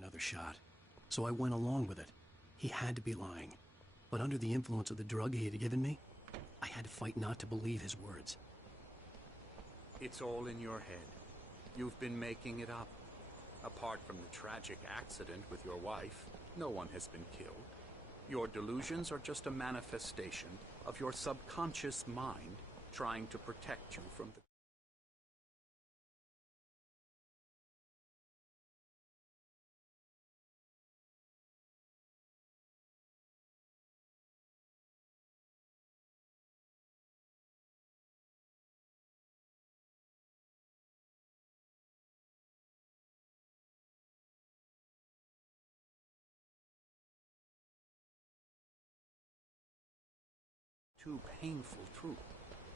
another shot. So I went along with it. He had to be lying. But under the influence of the drug he had given me, I had to fight not to believe his words. It's all in your head. You've been making it up. Apart from the tragic accident with your wife, no one has been killed. Your delusions are just a manifestation of your subconscious mind trying to protect you from the... Too painful truth.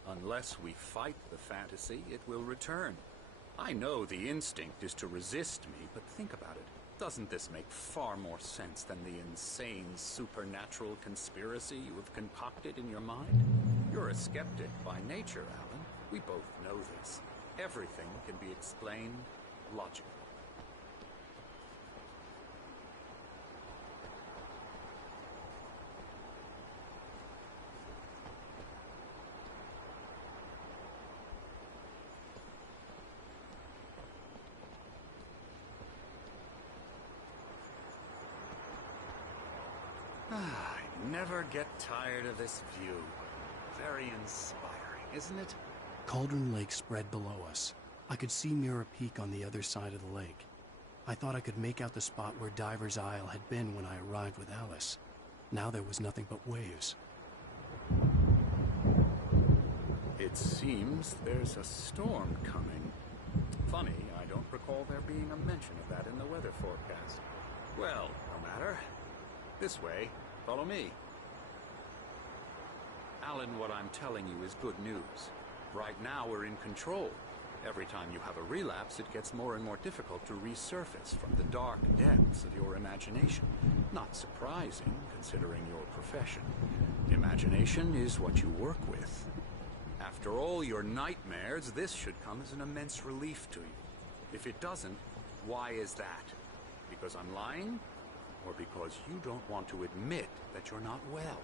Unless we fight the fantasy, it will return. I know the instinct is to resist me, but think about it. Doesn't this make far more sense than the insane supernatural conspiracy you have concocted in your mind? You're a skeptic by nature, Alan. We both know this. Everything can be explained logically. I never get tired of this view. Very inspiring, isn't it? Cauldron Lake spread below us. I could see Mirror Peak on the other side of the lake. I thought I could make out the spot where Diver's Isle had been when I arrived with Alice. Now there was nothing but waves. It seems there's a storm coming. Funny, I don't recall there being a mention of that in the weather forecast. Well, no matter. This way. Follow me. Alan, what I'm telling you is good news. Right now we're in control. Every time you have a relapse, it gets more and more difficult to resurface from the dark depths of your imagination. Not surprising, considering your profession. Imagination is what you work with. After all your nightmares, this should come as an immense relief to you. If it doesn't, why is that? Because I'm lying? Or because you don't want to admit that you're not well?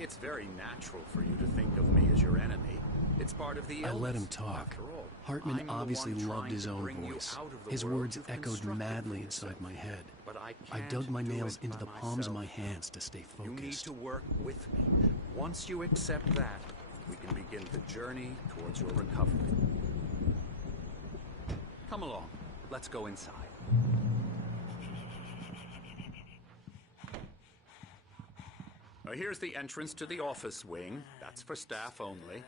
It's very natural for you to think of me as your enemy. It's part of the illness. I let him talk. After all, Hartman obviously loved his own voice. His words echoed madly inside my head. But I dug my nails into the palms of my hands to stay focused. You need to work with me. Once you accept that, we can begin the journey towards your recovery. Come along. Let's go inside. Now, here's the entrance to the office wing. That's for staff only.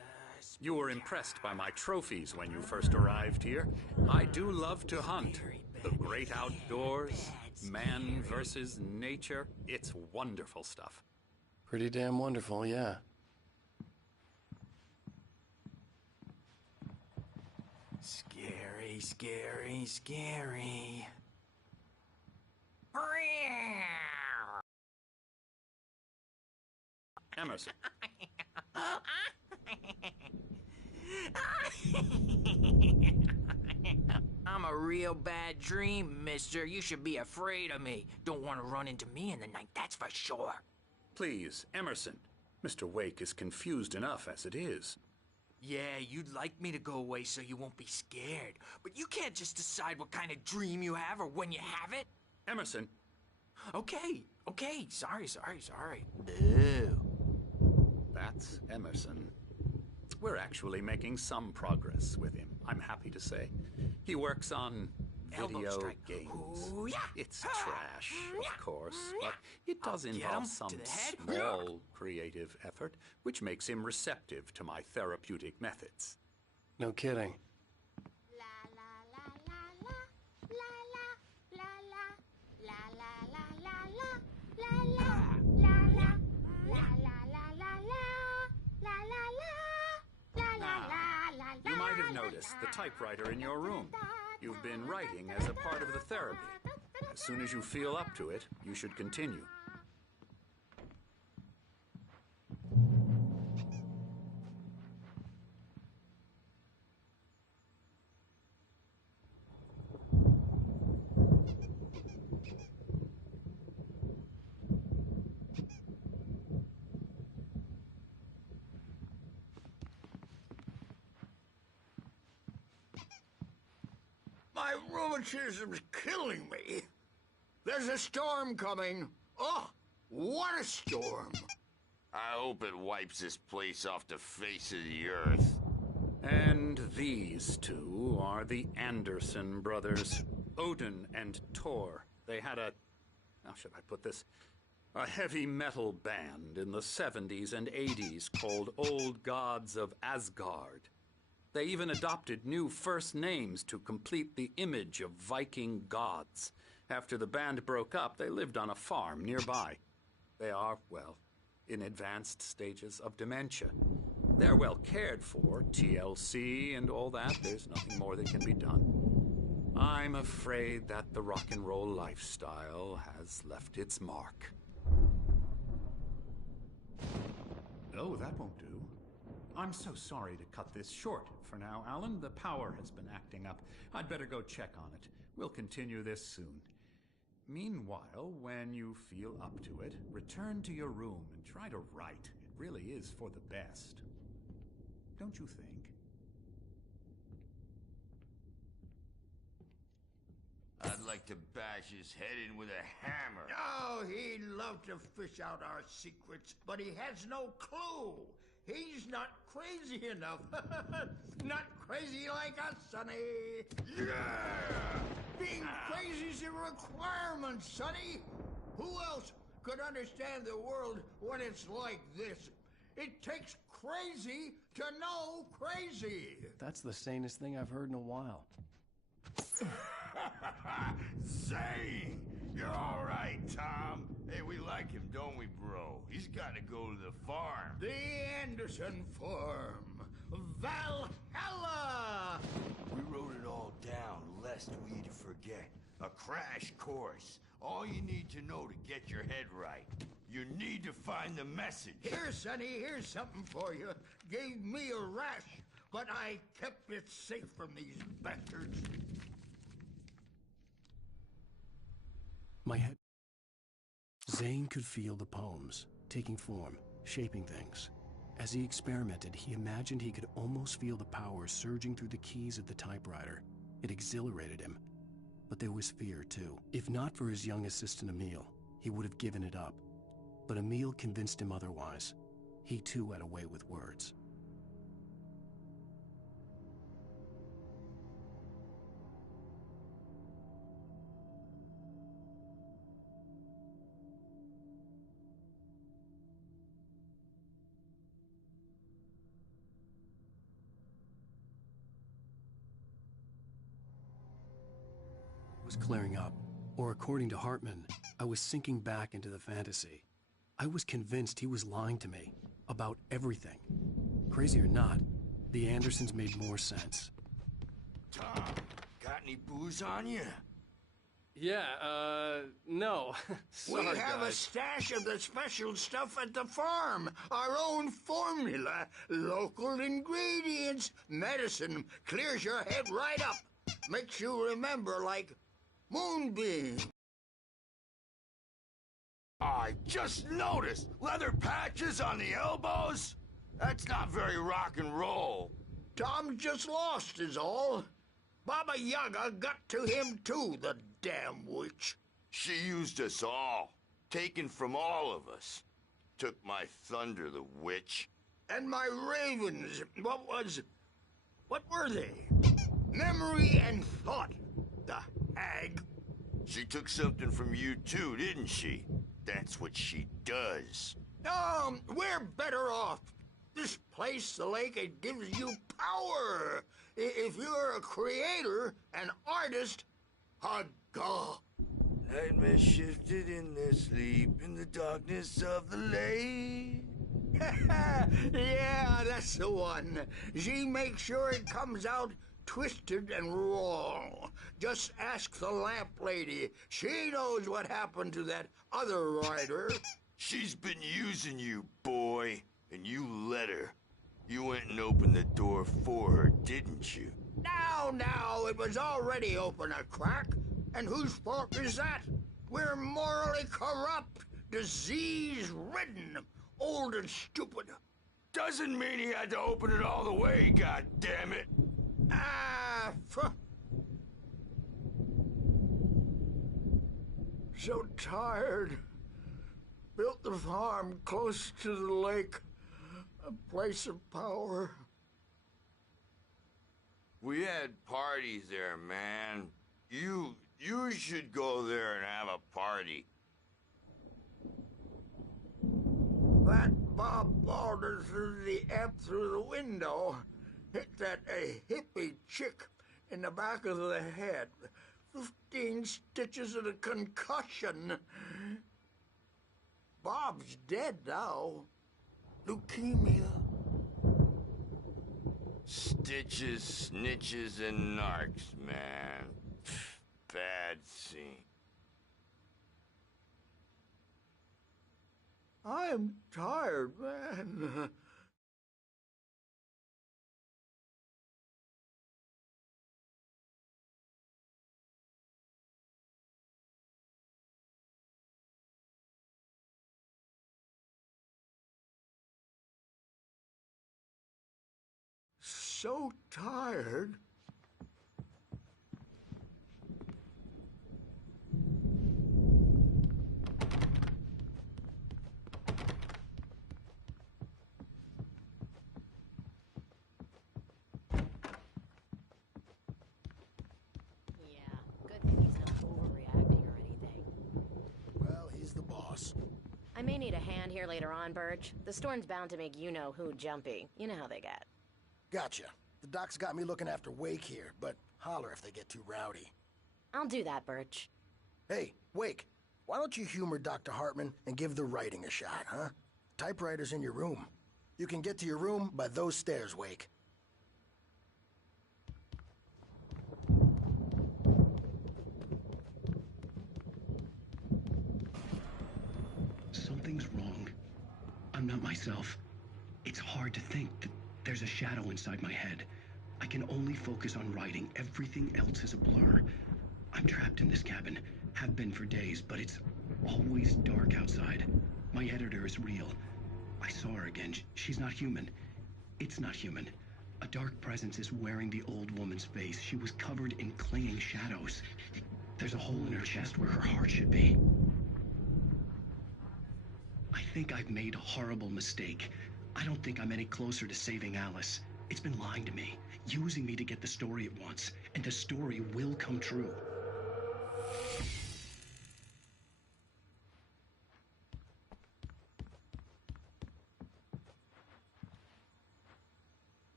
You were impressed by my trophies when you first arrived here. I do love to hunt. The great outdoors, man versus nature. It's wonderful stuff. Pretty damn wonderful, yeah. Scary, scary, scary. Emerson. I'm a real bad dream, mister. You should be afraid of me. Don't want to run into me in the night, that's for sure. Please, Emerson. Mr. Wake is confused enough as it is. Yeah, you'd like me to go away so you won't be scared. But you can't just decide what kind of dream you have or when you have it. Emerson. Okay. Sorry. Boo. That's Emerson. We're actually making some progress with him, I'm happy to say. He works on video games. Ooh, yeah. It's trash, of course, but it does involve some small creative effort, which makes him receptive to my therapeutic methods. No kidding. You might have noticed the typewriter in your room. You've been writing as a part of the therapy. As soon as you feel up to it, you should continue. My rheumatism's killing me. There's a storm coming. Oh, what a storm. I hope it wipes this place off the face of the earth. And these two are the Anderson brothers, Odin and Thor. They had a, how should I put this, a heavy metal band in the 70s and 80s called Old Gods of Asgard. They even adopted new first names to complete the image of Viking gods. After the band broke up, they lived on a farm nearby. They are, well, in advanced stages of dementia. They're well cared for, TLC and all that. There's nothing more that can be done. I'm afraid that the rock and roll lifestyle has left its mark. Oh, that won't do. I'm so sorry to cut this short for now, Alan. The power has been acting up. I'd better go check on it. We'll continue this soon. Meanwhile, when you feel up to it, return to your room and try to write. It really is for the best. Don't you think? I'd like to bash his head in with a hammer. Oh, he'd love to fish out our secrets, but he has no clue. He's not crazy enough. Not crazy like us, Sonny. Yeah! Being crazy's a requirement, Sonny. Who else could understand the world when it's like this? It takes crazy to know crazy. That's the sanest thing I've heard in a while. Zane! You're all right, Tom. Hey, we like him, don't we, bro? He's got to go to the farm. The Anderson Farm. Valhalla! We wrote it all down, lest we forget. A crash course. All you need to know to get your head right. You need to find the message. Here, Sonny, here's something for you. Gave me a rash, but I kept it safe from these bastards. My head... Zane could feel the poems, taking form, shaping things. As he experimented, he imagined he could almost feel the power surging through the keys of the typewriter. It exhilarated him. But there was fear, too. If not for his young assistant Emil, he would have given it up. But Emil convinced him otherwise. He too had a way with words. It was clearing up, or according to Hartman, I was sinking back into the fantasy. I was convinced he was lying to me about everything. Crazy or not, the Andersons made more sense. Tom, got any booze on you? Yeah, no. Sorry, we have a stash of the special stuff at the farm. Our own formula. Local ingredients. Medicine. Clears your head right up. Makes you remember like moonbeam. I just noticed leather patches on the elbows. That's not very rock and roll. Tom just lost is all. Baba Yaga got to him too, the damn witch. She used us all, taken from all of us. Took my thunder, the witch. And my ravens, what were they? Memory and thought, the hag. She took something from you too, didn't she? That's what she does. We're better off. This place, the lake, it gives you power. If you're a creator, an artist, a god. Nightmare shifted in their sleep in the darkness of the lake. Yeah, that's the one. She makes sure it comes out twisted and wrong. Just ask the lamp lady. She knows what happened to that other rider. She's been using you, boy, and you let her. You went and opened the door for her, didn't you? Now, it was already open a crack. And whose fault is that? We're morally corrupt, disease-ridden, old and stupid. Doesn't mean he had to open it all the way, goddammit. so tired. Built the farm close to the lake, a place of power. We had parties there, man. You should go there and have a party. That Bob Balder threw the F through the window, hit that hippie chick in the back of the head. 15 stitches and a concussion. Bob's dead now. Leukemia. Stitches, snitches, and narcs, man. Bad scene. I am tired, man. So tired. Good thing he's not overreacting or anything. Well, he's the boss. I may need a hand here later on, Birch. The storm's bound to make you-know-who jumpy. You know how they get. Gotcha. The doc's got me looking after Wake here, but holler if they get too rowdy. I'll do that, Birch. Hey, Wake, why don't you humor Dr. Hartman and give the writing a shot, huh? Typewriter's in your room. You can get to your room by those stairs, Wake. Something's wrong. I'm not myself. It's hard to think that there's a shadow inside my head. I can only focus on writing. Everything else is a blur. I'm trapped in this cabin. Have been for days, but it's always dark outside. My editor is real. I saw her again. She's not human. It's not human. A dark presence is wearing the old woman's face. She was covered in clinging shadows. There's a hole in her chest where her heart should be. I think I've made a horrible mistake. I don't think I'm any closer to saving Alice. It's been lying to me, using me to get the story it wants, and the story will come true.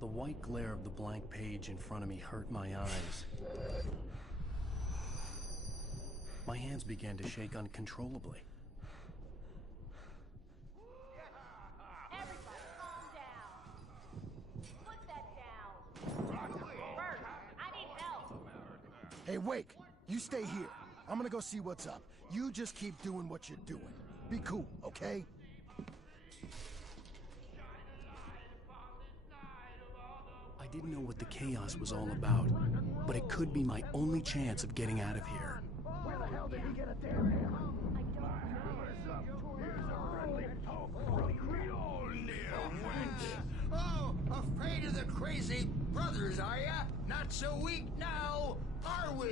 The white glare of the blank page in front of me hurt my eyes. My hands began to shake uncontrollably. Everybody calm down. Put that down. Bert, I need help. Hey, Wake, you stay here. I'm gonna go see what's up. You just keep doing what you're doing. Be cool, okay? I didn't know what the chaos was all about, but it could be my only chance of getting out of here. Where the hell did he get a damn hammer? Oh, afraid of the crazy brothers, are ya? Not so weak now, are we?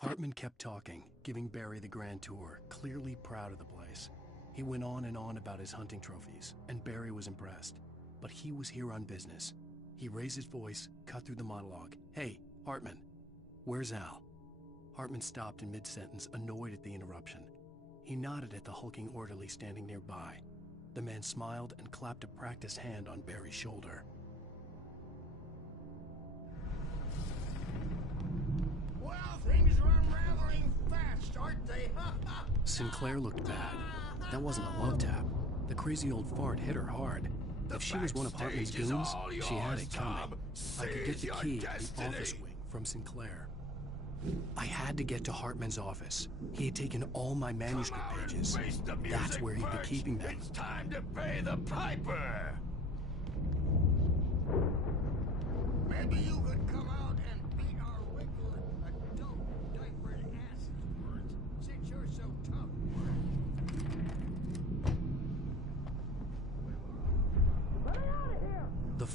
Hartman kept talking, giving Barry the grand tour, clearly proud of the place. He went on and on about his hunting trophies, and Barry was impressed. But he was here on business. He raised his voice, cut through the monologue. Hey, Hartman, where's Al? Hartman stopped in mid-sentence, annoyed at the interruption. He nodded at the hulking orderly standing nearby. The man smiled and clapped a practiced hand on Barry's shoulder. Well, things are unraveling fast, aren't they? Sinclair looked bad. That wasn't a love tap. The crazy old fart hit her hard. If she was one of Hartman's goons, she had it coming. I could get the key to the office wing from Sinclair. I had to get to Hartman's office. He had taken all my manuscript pages. That's where he'd be keeping them. It's time to pay the piper! Maybe you could come out and beat our wiggling adult diapered asses for it, since you're so tough.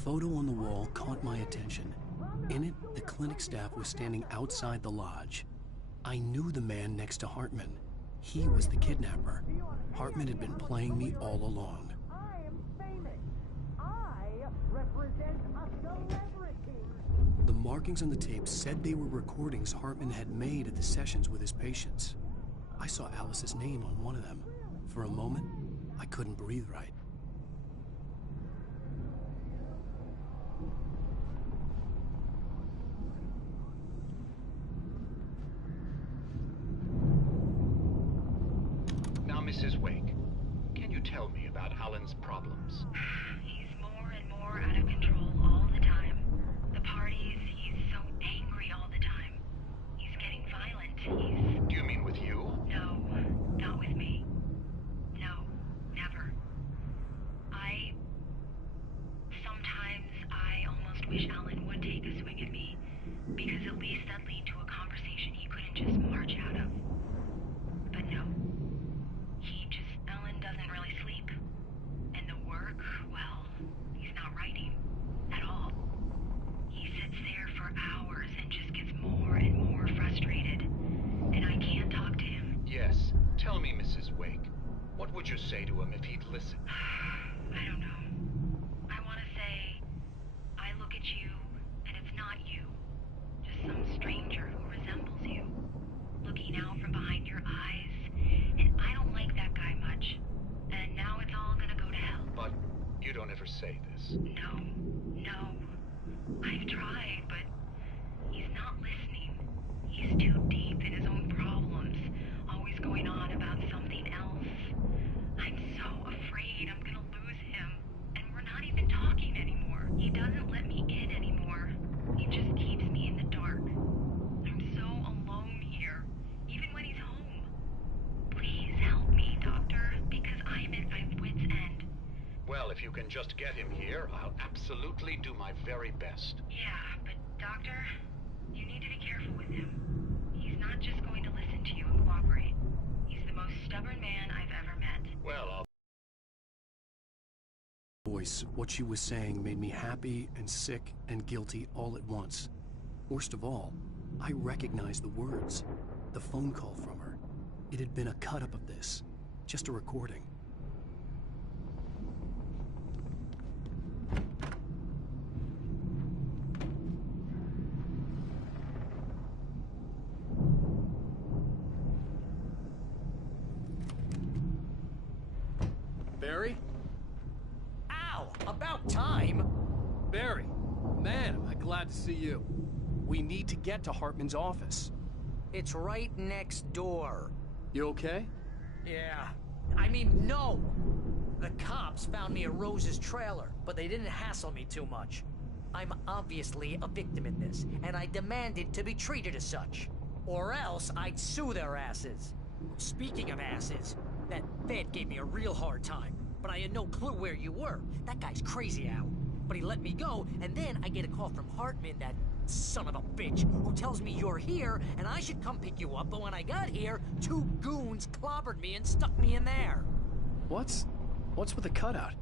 photo on the wall caught my attention. In it, the clinic staff was standing outside the lodge. I knew the man next to Hartman. He was the kidnapper. Hartman had been playing me all along. I am famous. I represent a celebrity. The markings on the tape said they were recordings Hartman had made at the sessions with his patients. I saw Alice's name on one of them. For a moment, I couldn't breathe right. Now, Mrs. Wake, can you tell me about Alan's problems? He's more and more out of control all the time. The parties, he's so angry all the time. He's getting violent. Do you mean with you? No, not with me. No, never. Sometimes I almost wish Alan would take a swing at me, because at least that'd lead to a conversation he couldn't just march out of. But no. Alan doesn't really sleep. And the work, well, he's not writing at all. He sits there for hours and just gets more and more frustrated. And I can't talk to him. Yes. Tell me, Mrs. Wake, what would you say to him if he'd listen? I don't know. I want to say, I look at you, and it's not you. Just some stranger who resembles you. Looking out from behind your eyes. And I don't like that guy much. And now it's all gonna go to hell. But you don't ever say this. No. I've tried, but he's not listening. He's too deep in his own problems, always going on about something else. I'm so afraid I'm gonna lose him. And we're not even talking anymore. He doesn't let me in anymore. He just keeps me in the dark. I'm so alone here, even when he's home. Please help me, Doctor, because I'm at my wit's end. Well, if you can just get him here, I'll absolutely do my very best. Yeah, but Doctor, you need to be careful with him. He's not just going to listen to you and cooperate. He's the most stubborn man I've ever met. Well, I'll... Voice, what she was saying made me happy and sick and guilty all at once. Worst of all, I recognized the words. The phone call from her. It had been a cut-up of this. Just a recording. Barry? Ow! About time! Barry! Man, am I glad to see you. We need to get to Hartman's office. It's right next door. You okay? Yeah. I mean, no! The cops found me at Rose's trailer, but they didn't hassle me too much. I'm obviously a victim in this, and I demanded to be treated as such. Or else I'd sue their asses. Speaking of asses, that Fed gave me a real hard time, but I had no clue where you were. That guy's crazy, Al. But he let me go, and then I get a call from Hartman, that son of a bitch, who tells me you're here, and I should come pick you up, but when I got here, 2 goons clobbered me and stuck me in there. What's with the cutout?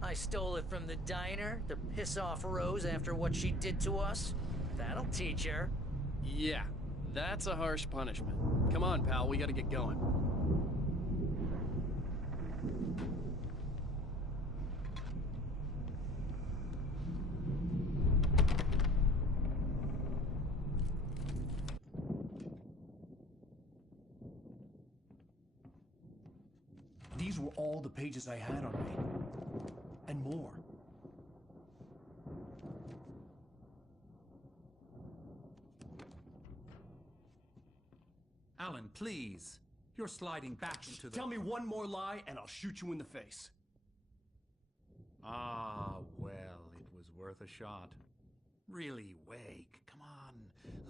I stole it from the diner to piss off Rose after what she did to us. That'll teach her. Yeah, that's a harsh punishment. Come on, pal, we gotta get going. These were all the pages I had on me. And more. Alan, please. You're sliding back into the... Tell me one more lie and I'll shoot you in the face. Ah, well, it was worth a shot. Really, Wake, come on.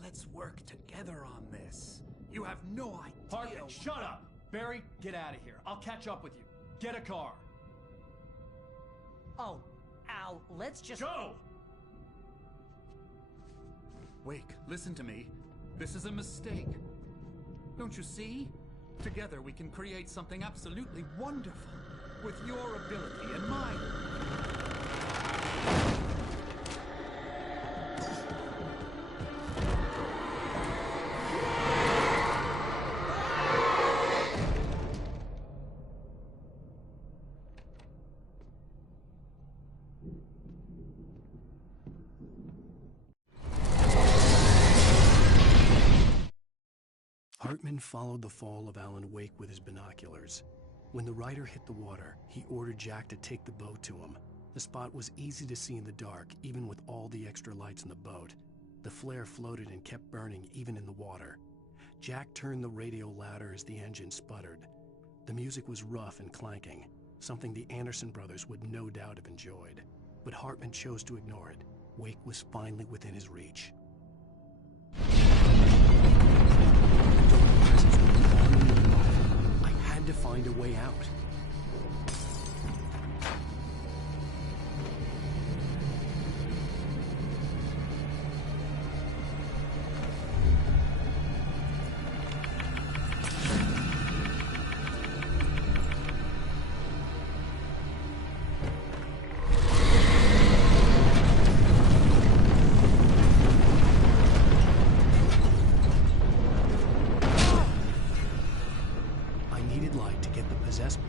Let's work together on this. You have no idea... Hartman, shut up! Barry, get out of here. I'll catch up with you. Get a car. Oh, Al, let's just... Go! Wake, listen to me. This is a mistake. Don't you see? Together we can create something absolutely wonderful. With your ability and mine. Hartman followed the fall of Alan Wake with his binoculars. When the rider hit the water, he ordered Jack to take the boat to him. The spot was easy to see in the dark, even with all the extra lights in the boat. The flare floated and kept burning even in the water. Jack turned the radio louder as the engine sputtered. The music was rough and clanking, something the Anderson brothers would no doubt have enjoyed. But Hartman chose to ignore it. Wake was finally within his reach. I had to find a way out.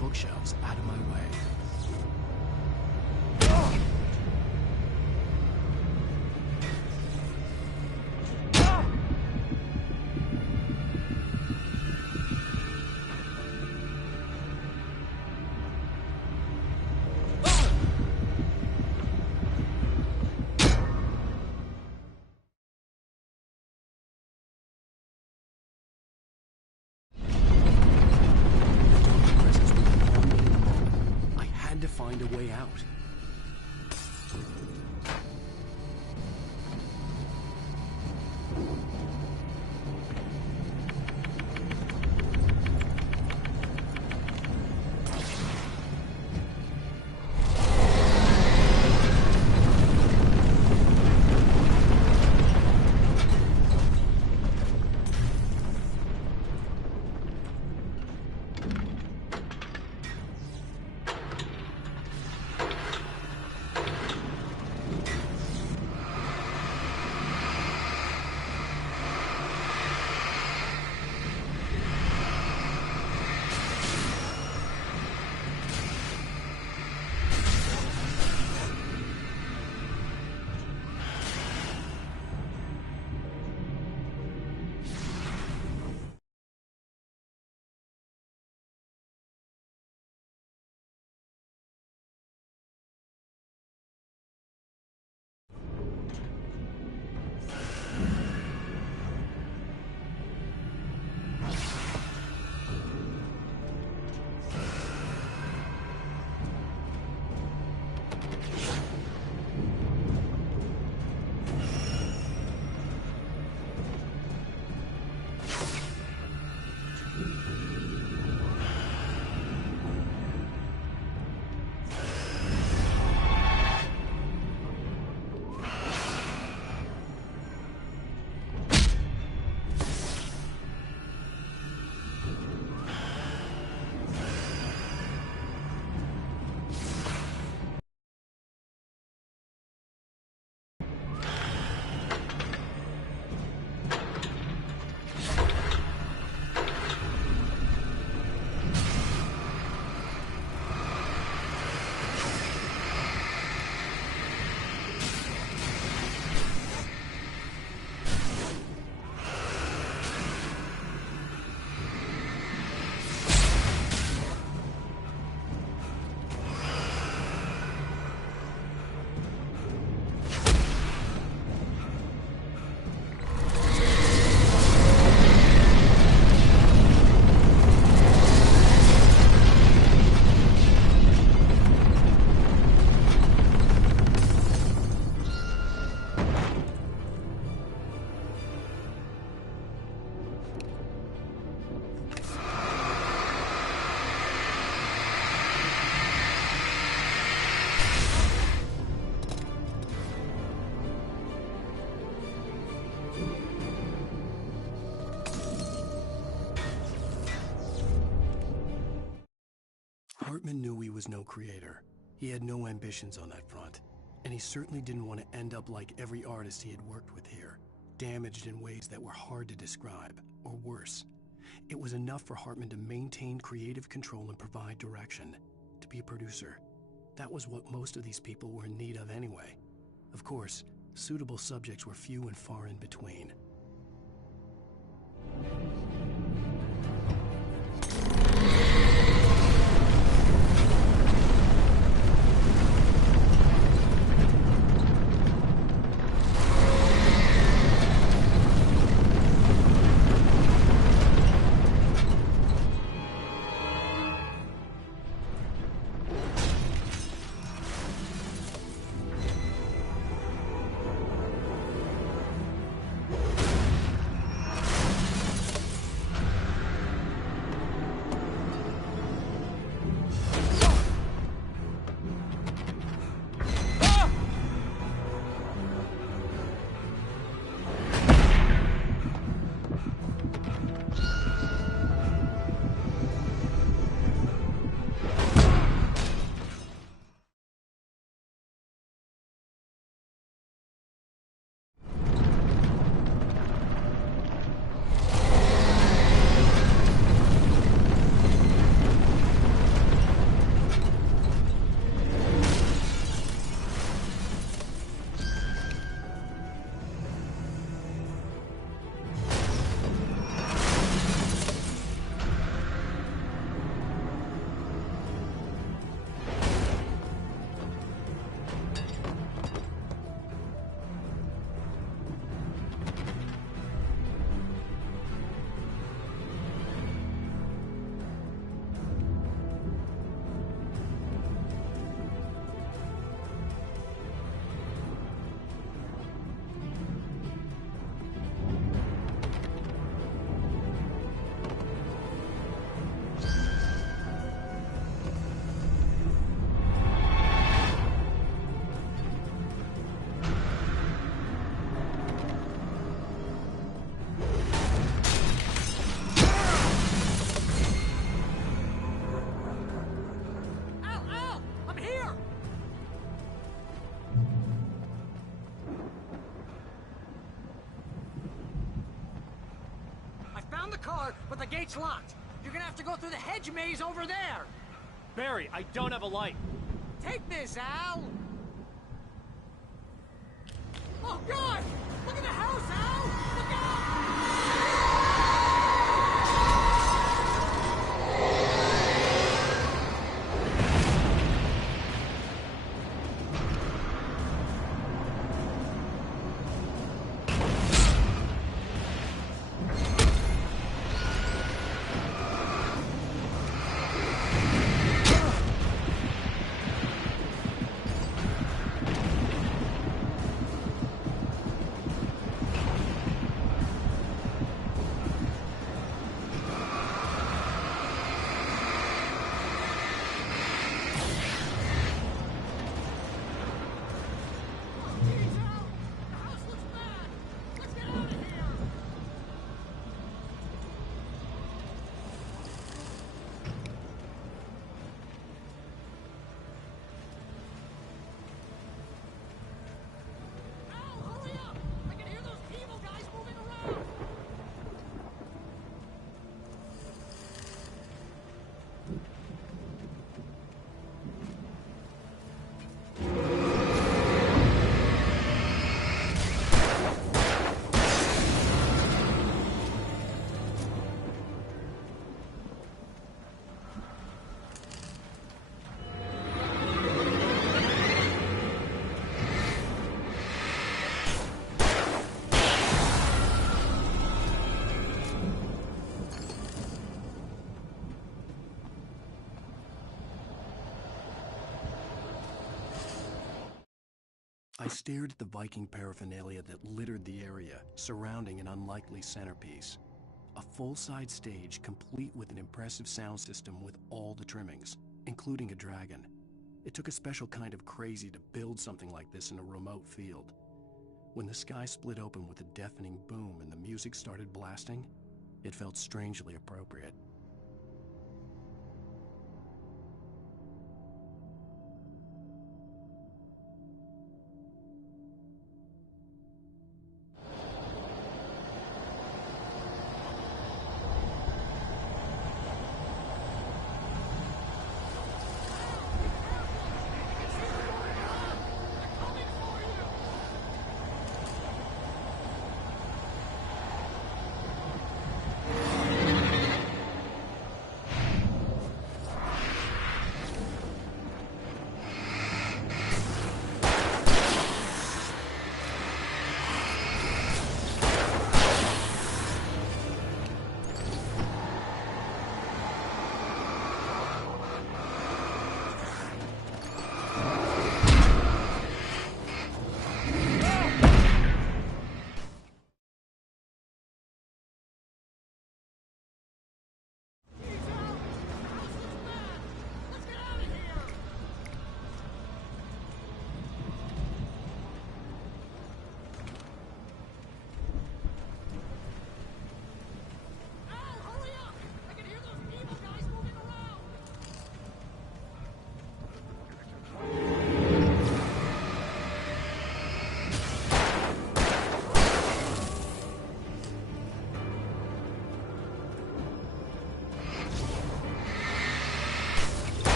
Bookshelves out of my way. Find a way out. Hartman knew he was no creator. He had no ambitions on that front, and he certainly didn't want to end up like every artist he had worked with here, damaged in ways that were hard to describe, or worse. It was enough for Hartman to maintain creative control and provide direction, to be a producer. That was what most of these people were in need of anyway. Of course, suitable subjects were few and far in between. found the car, but the gate's locked. You're gonna have to go through the hedge maze over there. Barry, I don't have a light. Take this, Al! Oh, God! Look at the house, Al! Look out! I stared at the Viking paraphernalia that littered the area, surrounding an unlikely centerpiece. A full-size stage complete with an impressive sound system with all the trimmings, including a dragon. It took a special kind of crazy to build something like this in a remote field. When the sky split open with a deafening boom and the music started blasting, it felt strangely appropriate.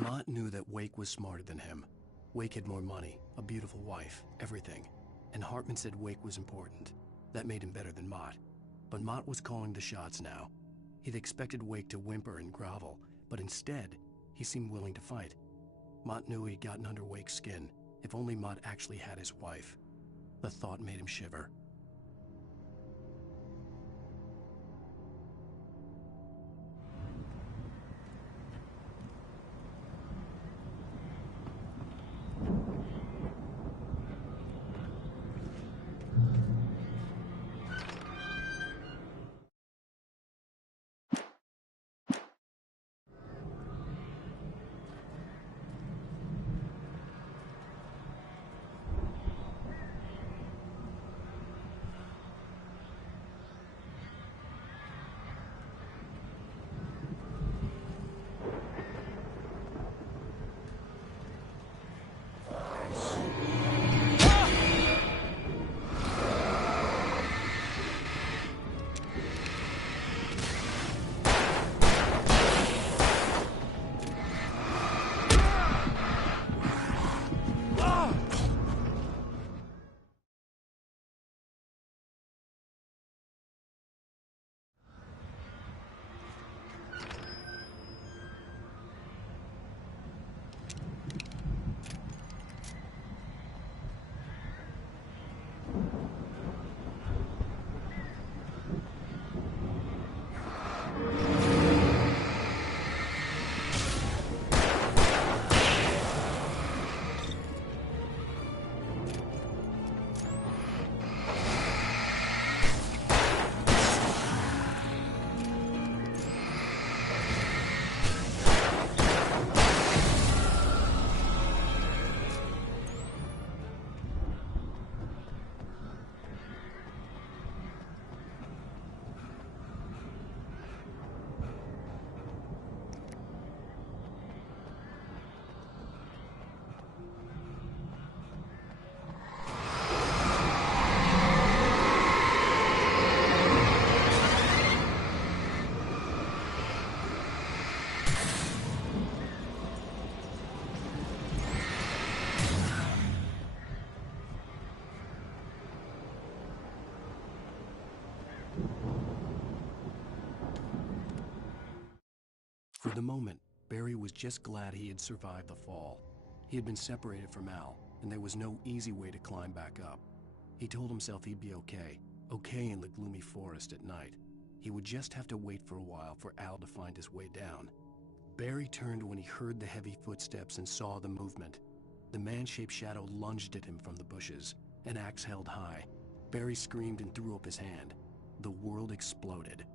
Mott knew that Wake was smarter than him. Wake had more money, a beautiful wife, everything. And Hartman said Wake was important. That made him better than Mott. But Mott was calling the shots now. He'd expected Wake to whimper and grovel, but instead, he seemed willing to fight. Mott knew he'd gotten under Wake's skin. If only Mott actually had his wife. The thought made him shiver. For the moment, Barry was just glad he had survived the fall. He had been separated from Al, and there was no easy way to climb back up. He told himself he'd be okay in the gloomy forest at night. He would just have to wait for a while for Al to find his way down. Barry turned when he heard the heavy footsteps and saw the movement. The man-shaped shadow lunged at him from the bushes, an axe held high. Barry screamed and threw up his hand. The world exploded.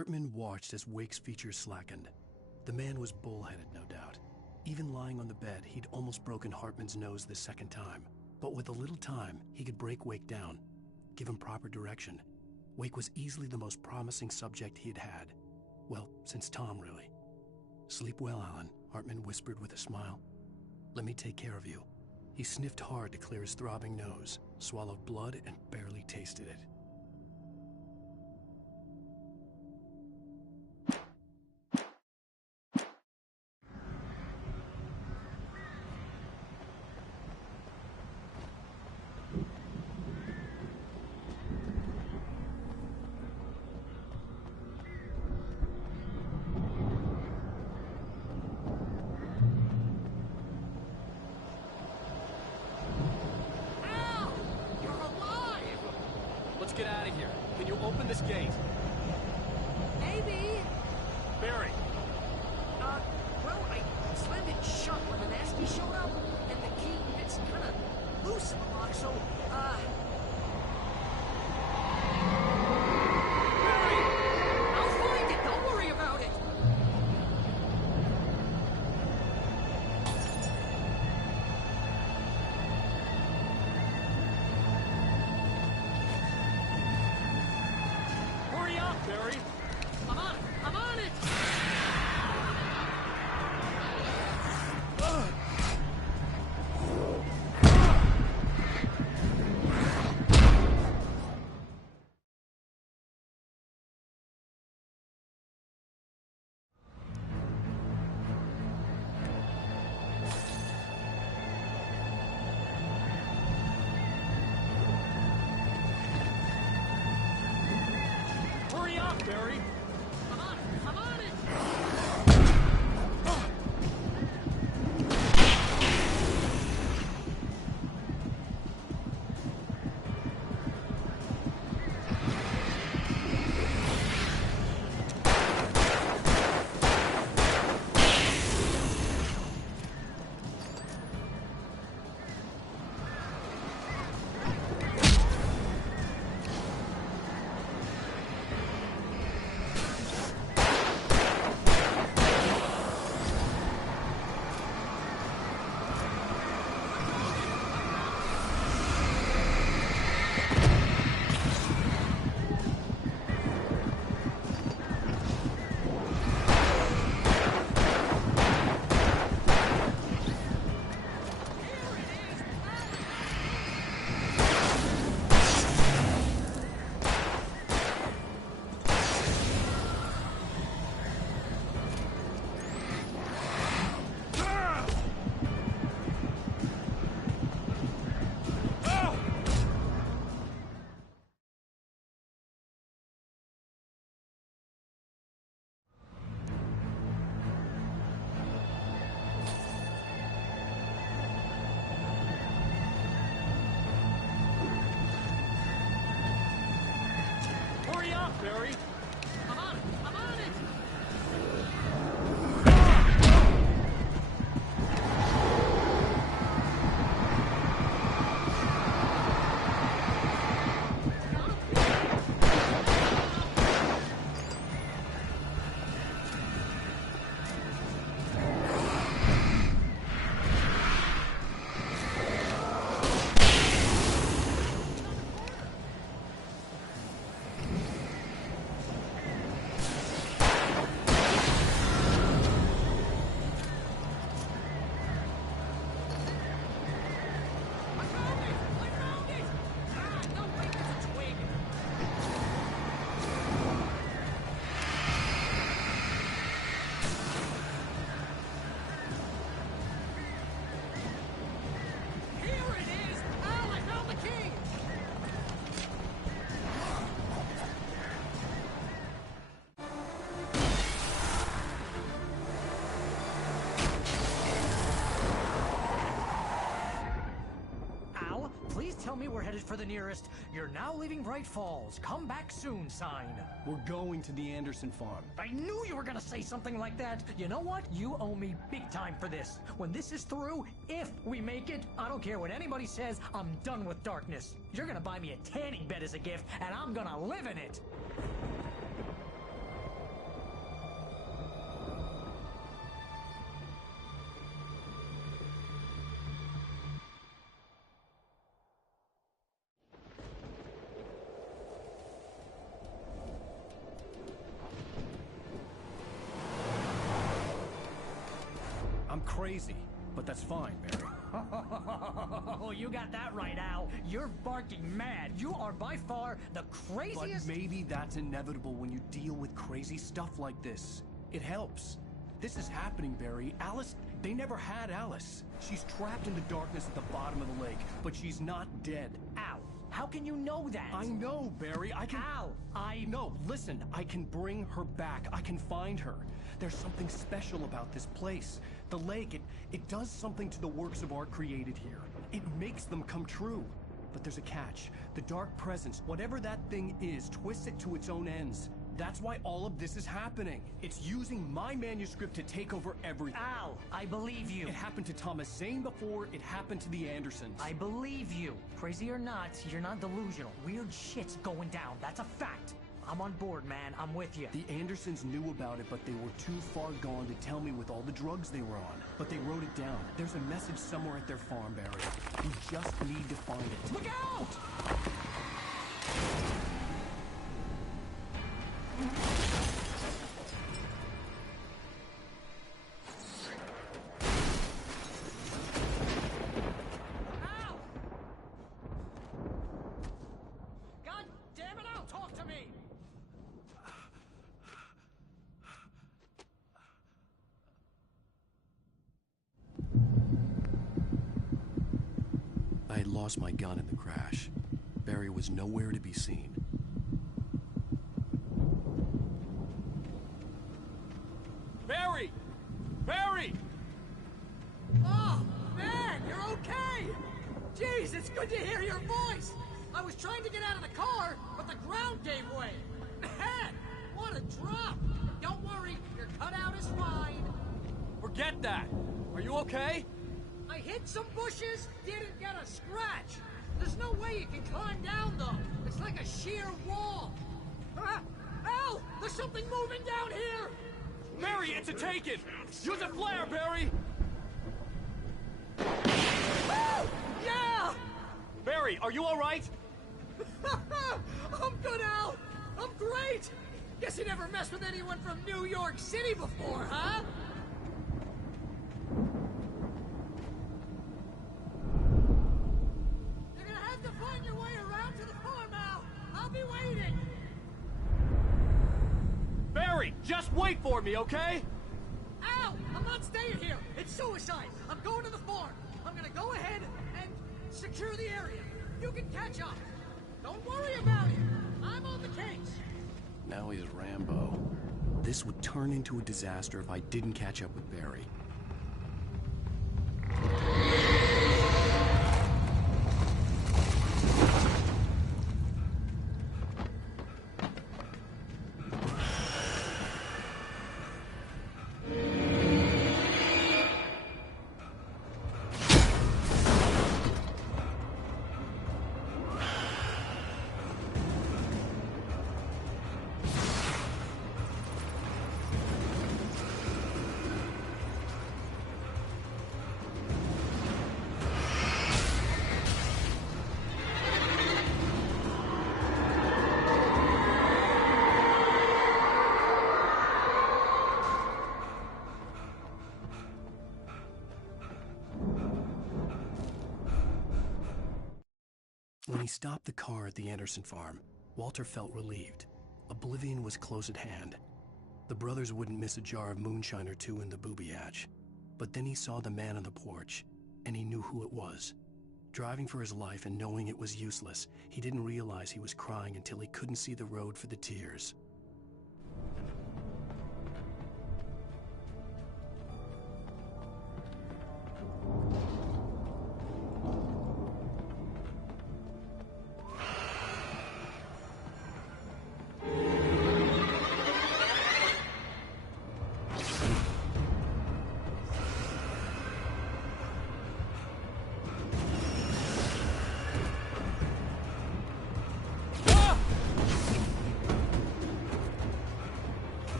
Hartman watched as Wake's features slackened. The man was bullheaded, no doubt. Even lying on the bed, he'd almost broken Hartman's nose the second time. But with a little time, he could break Wake down, give him proper direction. Wake was easily the most promising subject he had had. Well, since Tom, really. "Sleep well, Alan," Hartman whispered with a smile. "Let me take care of you." He sniffed hard to clear his throbbing nose, swallowed blood, and barely tasted it. Let's get out of here. Can you open this gate? Maybe. Barry! Well, I slammed it shut when the nasty showed up, and the key, it's kind of loose in the lock, so, Barry! I'll find it, don't worry about it! Hurry up, Barry! I'm on it! I'm on it! Hurry up, Barry! I'm on it! I'm on it! Hurry up, Barry! I'm on it! I'm on it! I found it! I found it! Ah, no, wait, it's a twig! Here it is! Al, I found the key! Al, please tell me we're headed for the nearest "You're now leaving Bright Falls. Come back soon" sign. We're going to the Anderson farm. I knew you were gonna say something like that. You know what? You owe me big time for this. When this is through, if we make it, I don't care what anybody says, I'm done with darkness. You're gonna buy me a tanning bed as a gift, and I'm gonna live in it. I'm crazy, but that's fine, Barry. Oh, you got that right, Al. You're barking mad. You are by far the craziest... But maybe that's inevitable when you deal with crazy stuff like this. It helps. This is happening, Barry. Alice, they never had Alice. She's trapped in the darkness at the bottom of the lake, but she's not dead. Al, how can you know that? I know, Barry. I can... Al, No, listen. I can bring her back. I can find her. There's something special about this place. The lake, it does something to the works of art created here. It makes them come true. But there's a catch. The dark presence, whatever that thing is, twists it to its own ends. That's why all of this is happening. It's using my manuscript to take over everything. Al, I believe you. It happened to Thomas Zane before, it happened to the Andersons. I believe you. Crazy or not, you're not delusional. Weird shit's going down. That's a fact. I'm on board, man. I'm with you. The Andersons knew about it, but they were too far gone to tell me with all the drugs they were on. But they wrote it down. There's a message somewhere at their farm, Barry. We just need to find it. Look out! God damn it, Al, talk to me! I had lost my gun in the crash. Barry was nowhere to be seen. Barry! Barry! Oh, man, you're okay! Jeez, it's good to hear your voice! I was trying to get out of the car, but the ground gave way. Man, what a drop! Don't worry, your cutout is fine. Forget that! Are you okay? I hit some bushes, didn't get a scratch. There's no way you can climb down, though. It's like a sheer wall. Al, there's something moving down here! Barry, it's a taken! Use a flare, Barry! Yeah! Barry, are you alright? I'm good, Al! I'm great! Guess you never messed with anyone from New York City before, huh? You're gonna have to find your way around to the farm, Al! I'll be waiting! Barry, just wait for me, okay? Al! I'm not staying here! It's suicide! I'm going to the farm! I'm gonna go ahead and secure the area. You can catch up. Don't worry about it. I'm on the case. Now he's Rambo. This would turn into a disaster if I didn't catch up with Barry. When he stopped the car at the Anderson farm, Walter felt relieved. Oblivion was close at hand. The brothers wouldn't miss a jar of moonshine or two in the booby hatch. But then he saw the man on the porch, and he knew who it was. Driving for his life and knowing it was useless, he didn't realize he was crying until he couldn't see the road for the tears.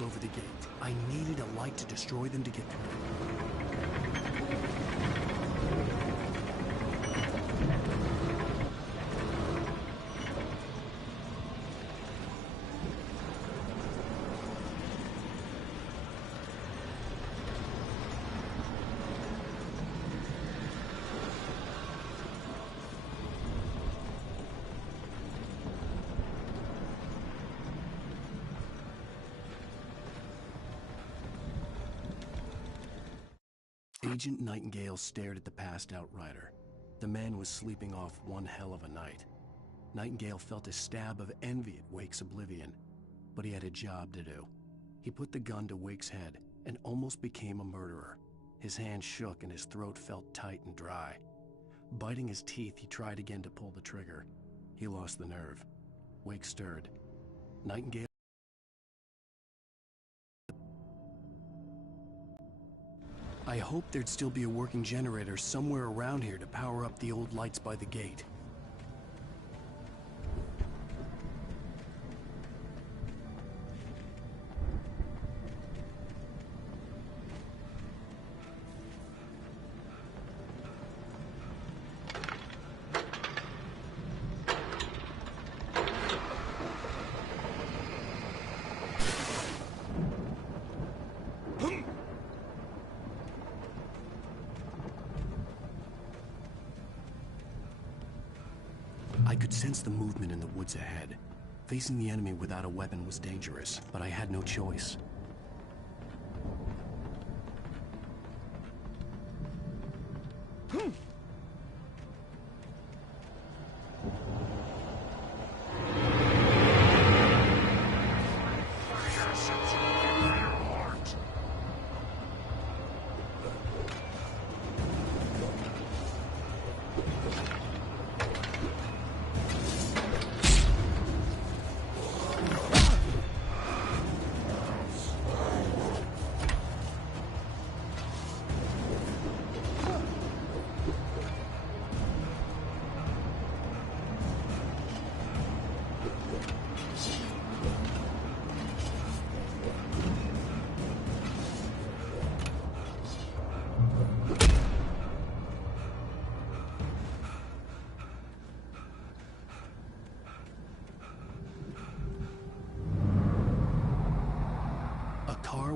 piled over the gate. I needed a light to destroy them to get through. Agent Nightingale stared at the passed-out rider. The man was sleeping off one hell of a night. Nightingale felt a stab of envy at Wake's oblivion, but he had a job to do. He put the gun to Wake's head and almost became a murderer. His hand shook and his throat felt tight and dry. Biting his teeth, he tried again to pull the trigger. He lost the nerve. Wake stirred. Nightingale... I hoped there'd still be a working generator somewhere around here to power up the old lights by the gate. I could sense the movement in the woods ahead. Facing the enemy without a weapon was dangerous, but I had no choice.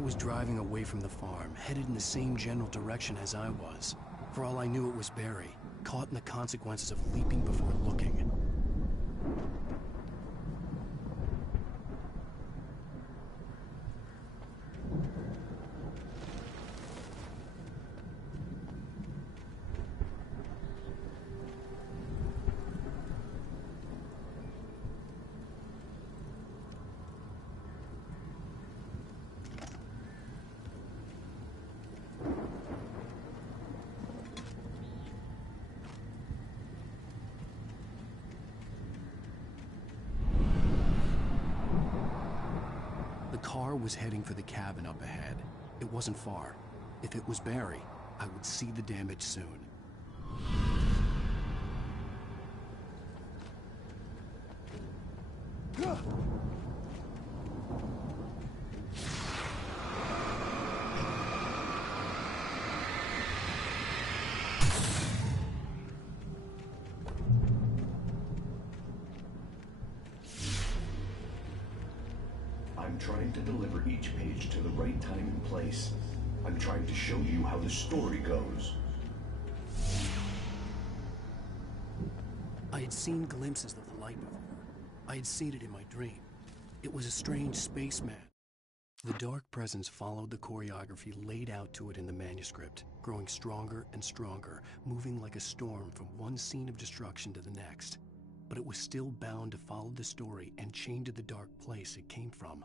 Was driving away from the farm, headed in the same general direction as I was. For all I knew, it was Barry, caught in the consequences of leaping before looking. The car was heading for the cabin up ahead. It wasn't far. If it was Barry, I would see the damage soon. I'm trying to deliver each page to the right time and place. I'm trying to show you how the story goes. I had seen glimpses of the light before. I had seen it in my dream. It was a strange spaceman. The dark presence followed the choreography laid out to it in the manuscript, growing stronger and stronger, moving like a storm from one scene of destruction to the next. But it was still bound to follow the story and chained to the dark place it came from.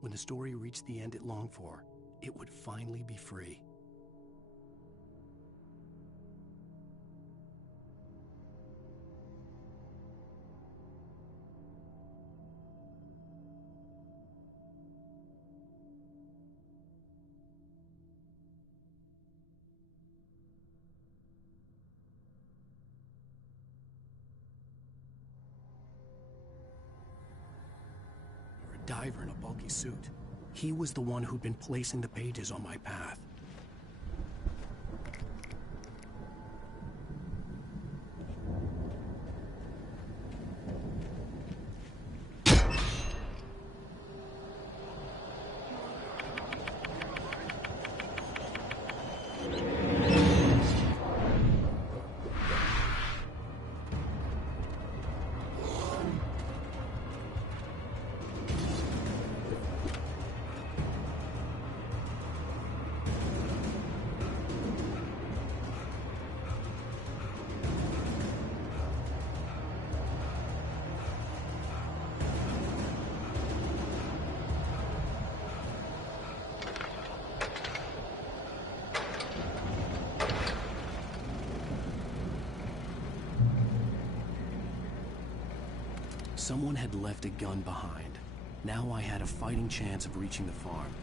When the story reached the end it longed for, it would finally be free. A diver in a bulky suit. He was the one who'd been placing the pages on my path. Someone had left a gun behind. Now I had a fighting chance of reaching the farm.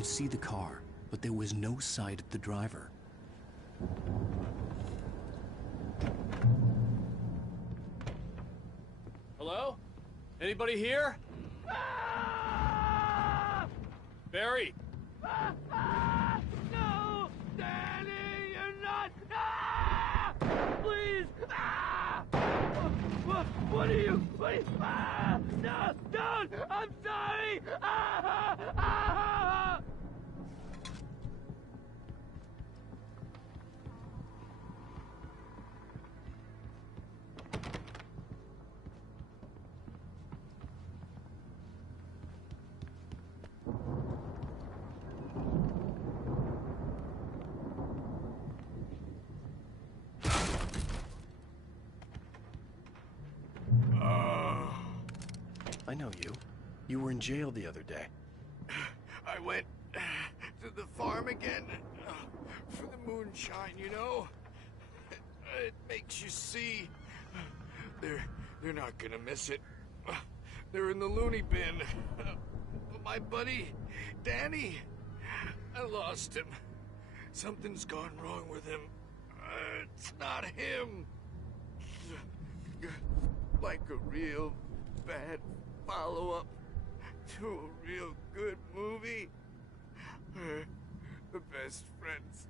could see the car, but there was no sight of the driver. Hello? Anybody here? Barry! No! Danny, you're not! Please! What are you? No! Don't! I'm sorry! I know you. You were in jail the other day. I went to the farm again for the moonshine, you know? It makes you see. They're not gonna miss it. They're in the loony bin. My buddy, Danny, I lost him. Something's gone wrong with him. It's not him. Like a real bad follow-up to a real good movie. The best friend's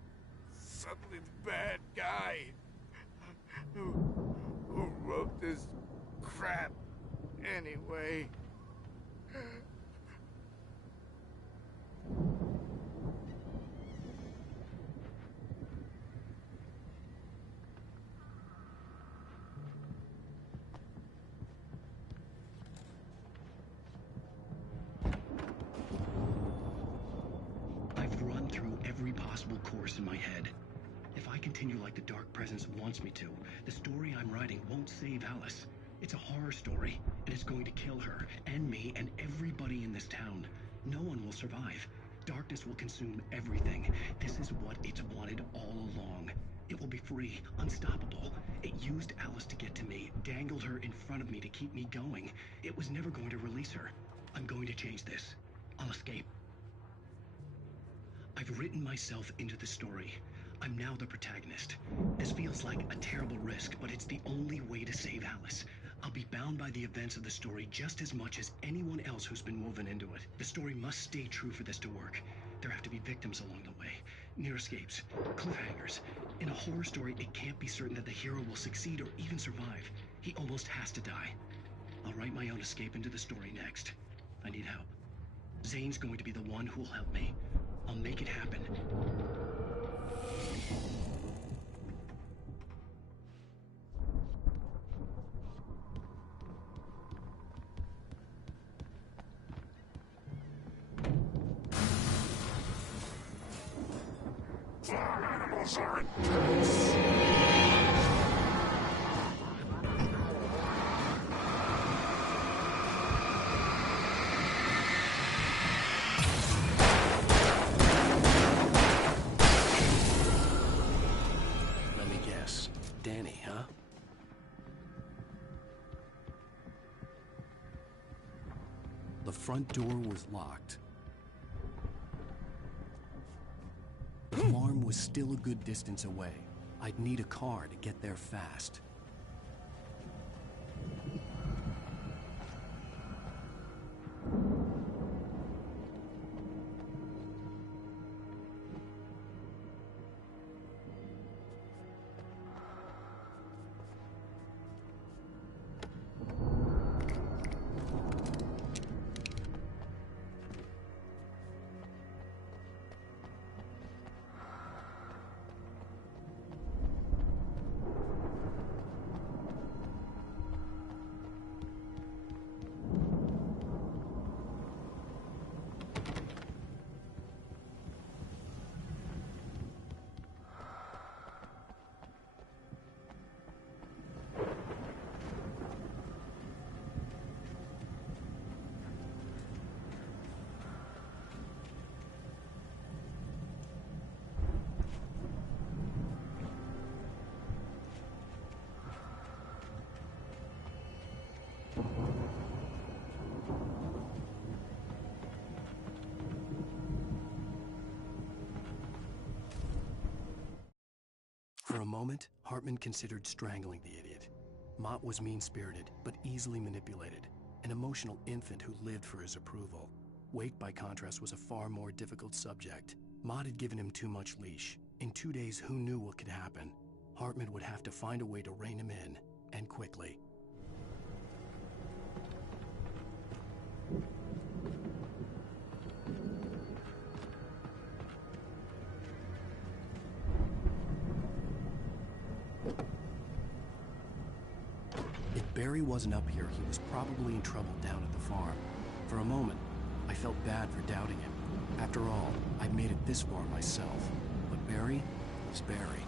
suddenly the bad guy. Who wrote this crap anyway? I've run through every possible course in my head. If I continue like the Dark Presence wants me to, the story I'm writing won't save Alice. It's a horror story, and it's going to kill her, and me, and everybody in this town. No one will survive. Darkness will consume everything. This is what it's wanted all along. It will be free, unstoppable. It used Alice to get to me, dangled her in front of me to keep me going. It was never going to release her. I'm going to change this. I'll escape. I've written myself into the story. I'm now the protagonist. This feels like a terrible risk, but it's the only way to save Alice. I'll be bound by the events of the story just as much as anyone else who's been woven into it. The story must stay true for this to work. There have to be victims along the way. Near escapes. Cliffhangers. In a horror story, it can't be certain that the hero will succeed or even survive. He almost has to die. I'll write my own escape into the story next. I need help. Zane's going to be the one who'll help me. I'll make it happen. Farm animals are Let me guess. Danny, huh? The front door was locked. The farm was still a good distance away. I'd need a car to get there fast. moment, Hartman considered strangling the idiot. Mott was mean-spirited, but easily manipulated, an emotional infant who lived for his approval. Wake, by contrast, was a far more difficult subject. Mott had given him too much leash. In 2 days, who knew what could happen? Hartman would have to find a way to rein him in, and quickly. If Barry wasn't up here, he was probably in trouble down at the farm. For a moment, I felt bad for doubting him. After all, I'd made it this far myself. But Barry was Barry.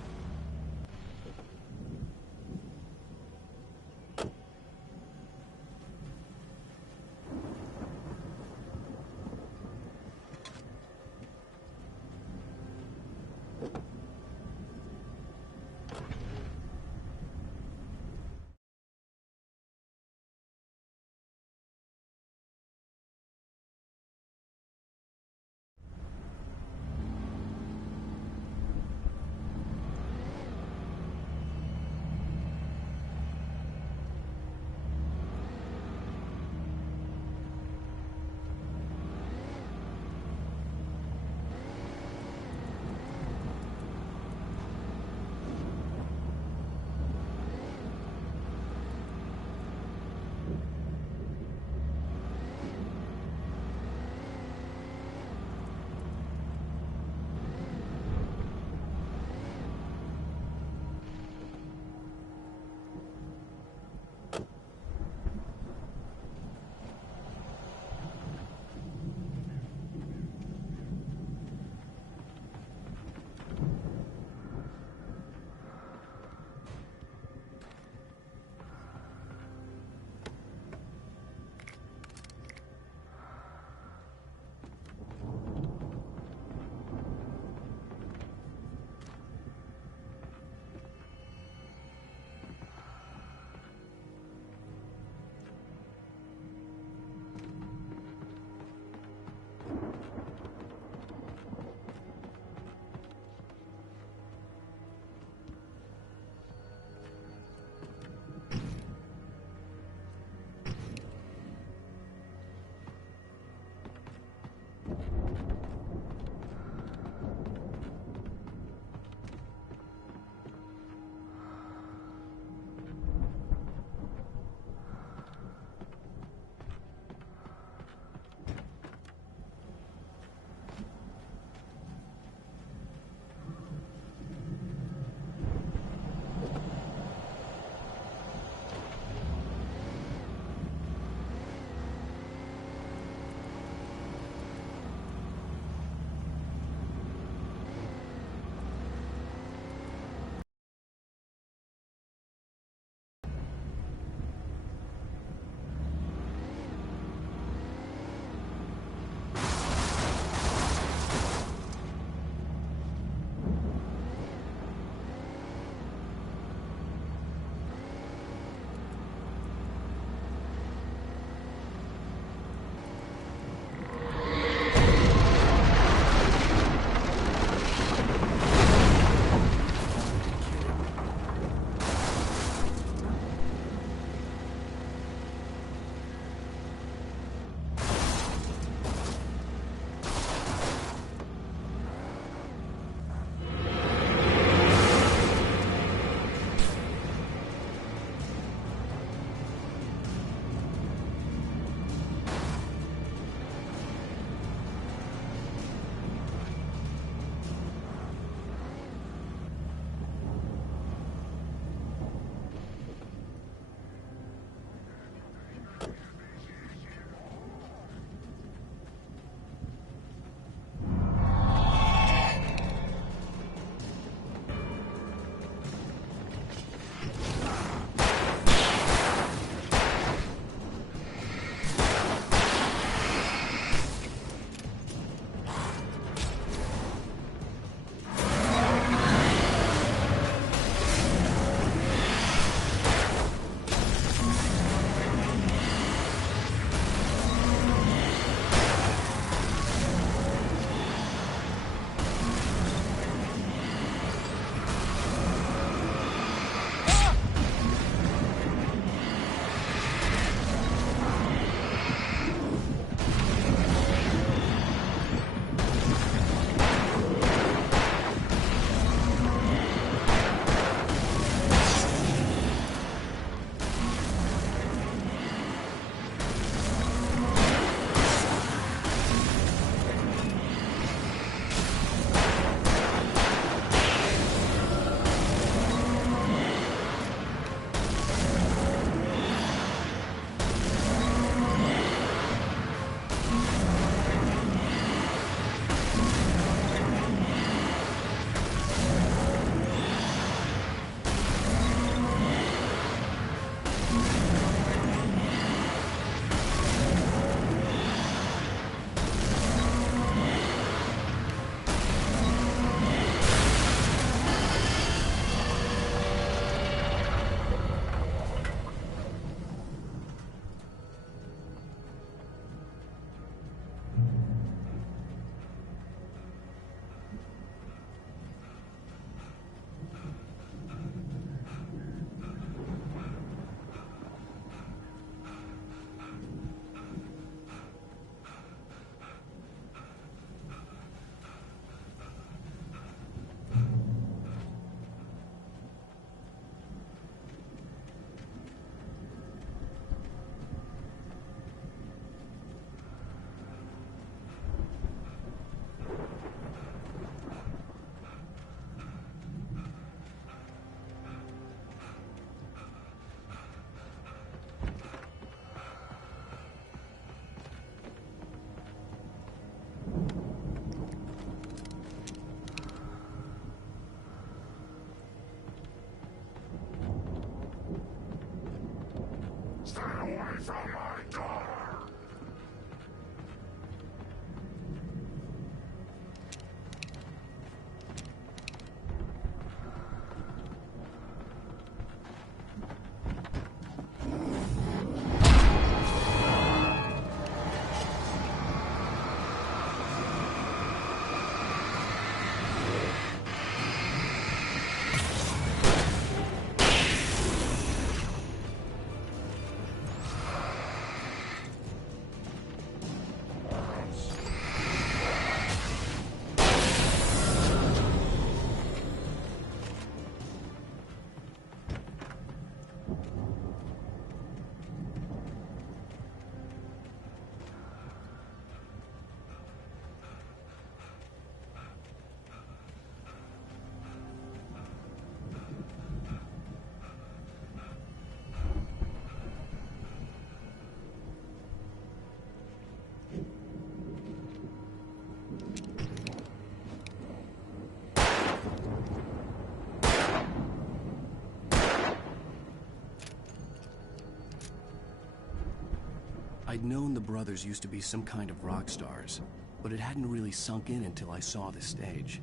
I'd known the brothers used to be some kind of rock stars, but it hadn't really sunk in until I saw the stage.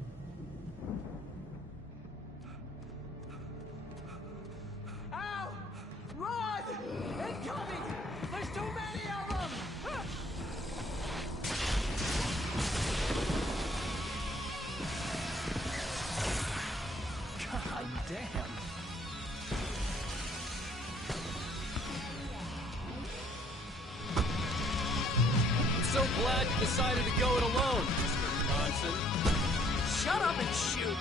Ow! Run! Incoming! There's too many of them! God damn. So glad you decided to go it alone, Mr. Johnson. Shut up and shoot!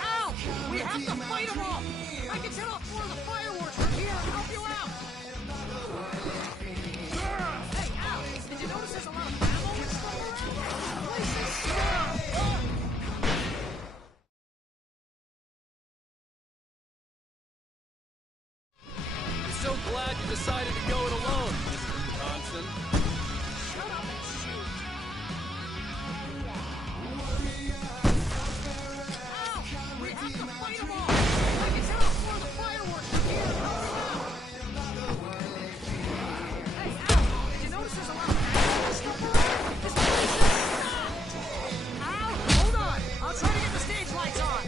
Ow! We have to fight them off! I can set off more of the fireworks from here and help you out! Hey, Al! Did you notice there's a lot of ammo and stuff around? The place is So glad you decided to go it alone, Mr. Johnson. Shut up and shoot! Ow! We have to fight them off! I can set off more of the fireworks from here and help you out! Hey, Al! Did you notice there's a lot of ammo and stuff around? This place is stopped! Al, hold on! I'll try to get the stage lights on!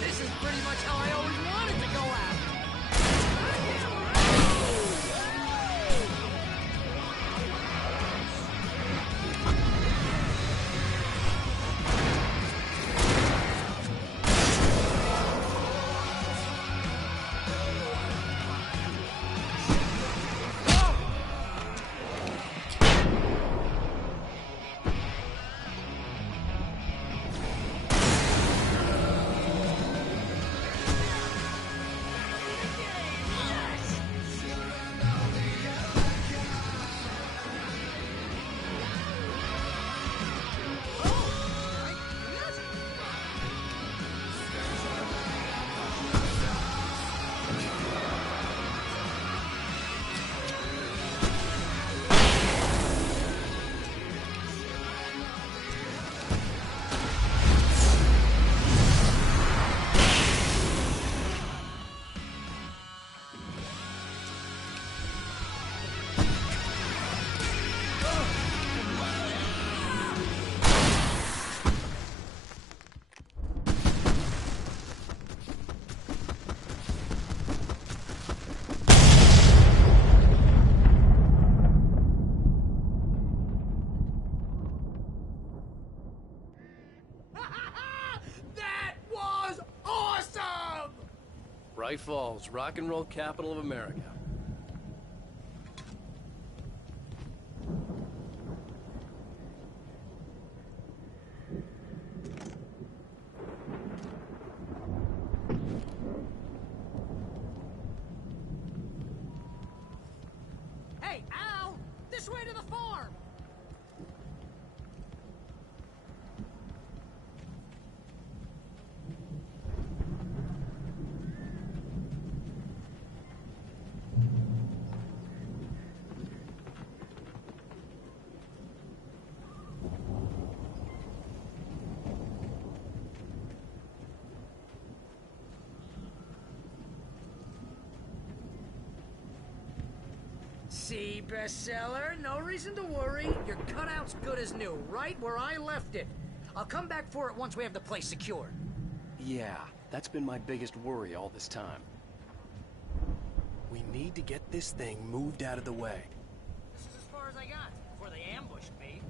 This is pretty much how I always wanted to Bright Falls, rock and roll capital of America. Hey, Al! This way to the farm! See, bestseller? No reason to worry. Your cutout's good as new, right where I left it. I'll come back for it once we have the place secured. Yeah, that's been my biggest worry all this time. We need to get this thing moved out of the way. This is as far as I got before they ambushed me.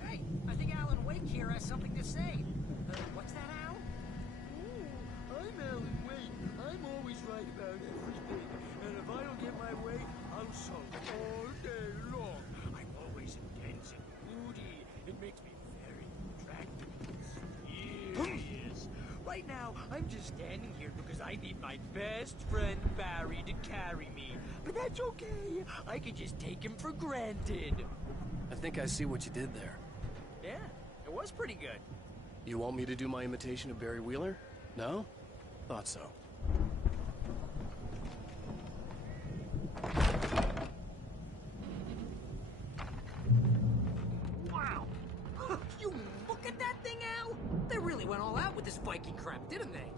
Hey, I think Alan Wake here has something to say. What's that, Al? Ooh, I'm Alan Wake. I'm always right about everything. And if I don't get my way, I'll sulk all day long. I'm always intense and moody. It makes me very attractive and serious. Right now, I'm just standing here because I need my best friend Barry to carry me. But that's okay. I can just take him for granted. I think I see what you did there. Yeah, it was pretty good. You want me to do my imitation of Barry Wheeler? No? Thought so. Wow! You look at that thing, Al! They really went all out with this Viking crap, didn't they?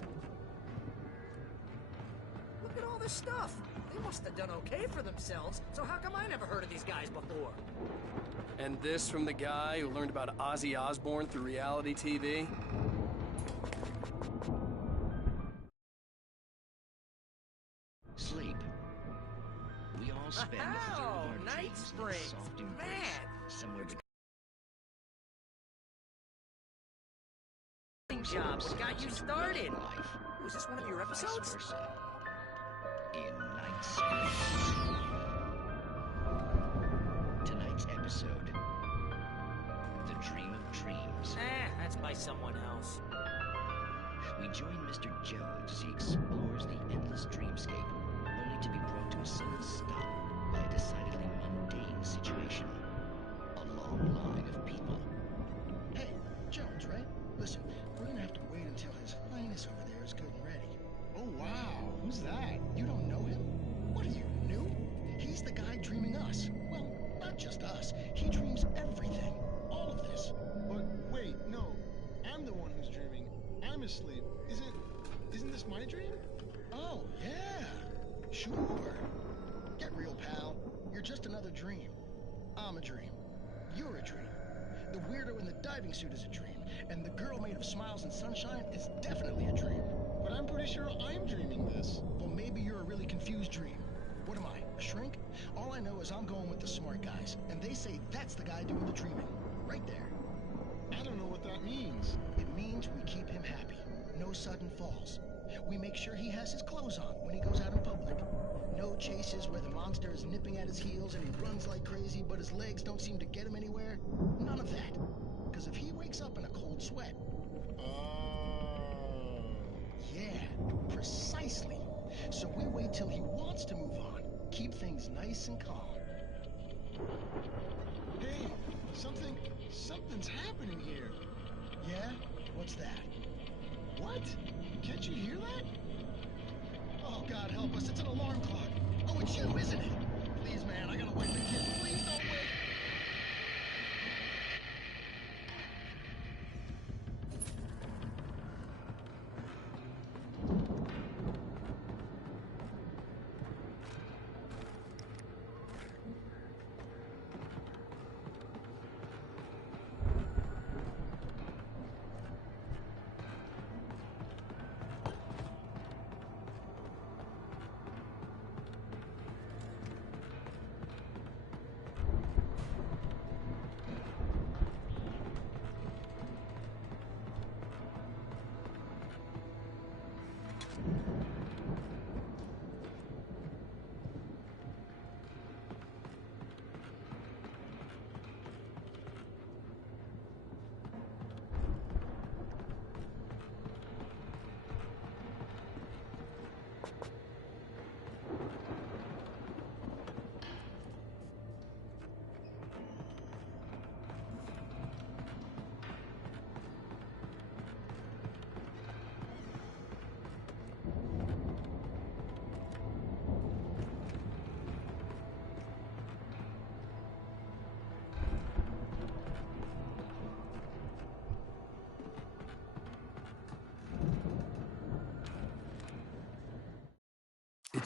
Look at all this stuff. They must have done okay for themselves, so how come I never heard of these guys before? And this from the guy who learned about Ozzy Osbourne through reality TV? Sleep. We all spend a third of our Night dreams in a Springs. soft embrace, Man. somewhere Job, what got you started? life. Was this one of your Vice episodes? versa. In Night Springs. Tonight's episode. The Dream of Dreams. That's by someone else. We join Mr. Jones as he explores the endless dreamscape, only to be brought to a sudden stop by a decidedly mundane situation. A long line of people. Hey, Jones, right? Listen, we're gonna have to wait until His Highness over there is good and ready. Oh, wow. Who's that? You don't know him? What are you, new? He's the guy dreaming us. Well, not just us. He dreams everything. All of this. But wait, no. I'm the one who's dreaming. I'm asleep. Isn't this my dream? Oh, yeah. Sure. Get real, pal. You're just another dream. I'm a dream. You're a dream. The weirdo in the diving suit is a dream. And the girl made of smiles and sunshine is definitely a dream. But I'm pretty sure I'm dreaming this. Well, maybe you're a really confused dream. What am I, a shrink? All I know is I'm going with the smart guys, and they say that's the guy doing the dreaming. Right there. I don't know what that means. It means we keep him happy. No sudden falls. We make sure he has his clothes on when he goes out in public. No chases where the monster is nipping at his heels and he runs like crazy, but his legs don't seem to get him anywhere. None of that. Because if he wakes up in a cold sweat... Yeah, precisely. So we wait till he wants to move on. Keep things nice and calm. Hey, something's happening here. Yeah? What's that? What? Can't you hear that? Oh, God help us, it's an alarm clock. Oh, it's you, isn't it? Please, man, I gotta wake the kid. Please don't wait.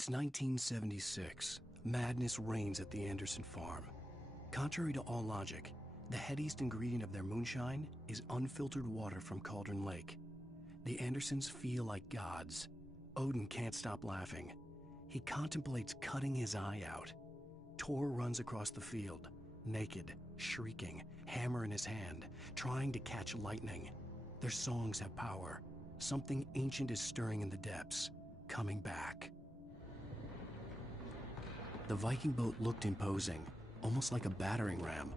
It's 1976. Madness reigns at the Anderson farm. Contrary to all logic, the headiest ingredient of their moonshine is unfiltered water from Cauldron Lake. The Andersons feel like gods. Odin can't stop laughing. He contemplates cutting his eye out. Tor runs across the field, naked, shrieking, hammer in his hand, trying to catch lightning. Their songs have power. Something ancient is stirring in the depths, coming back. The Viking boat looked imposing, almost like a battering ram.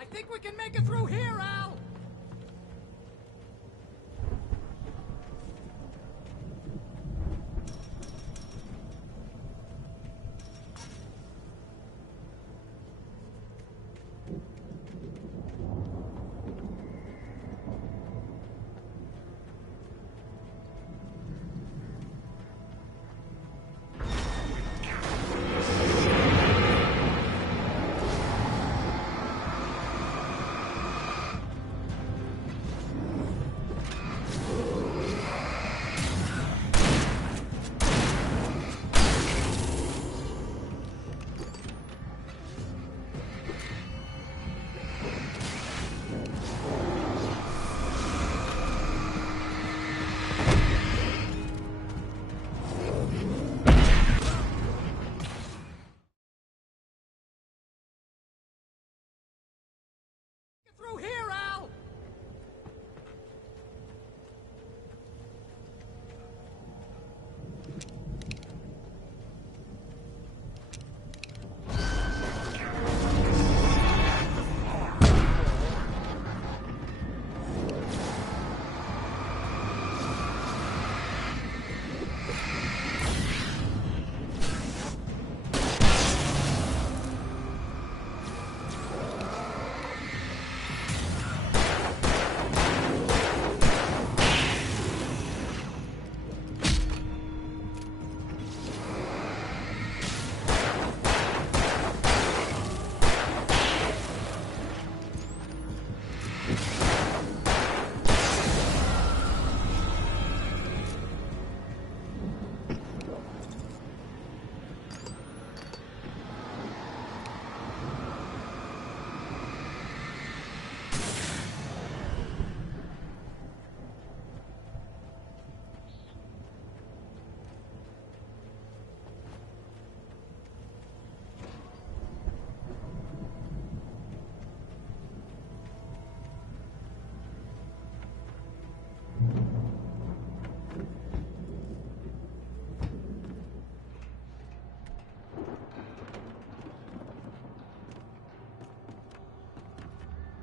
I think we can make it through here, Al!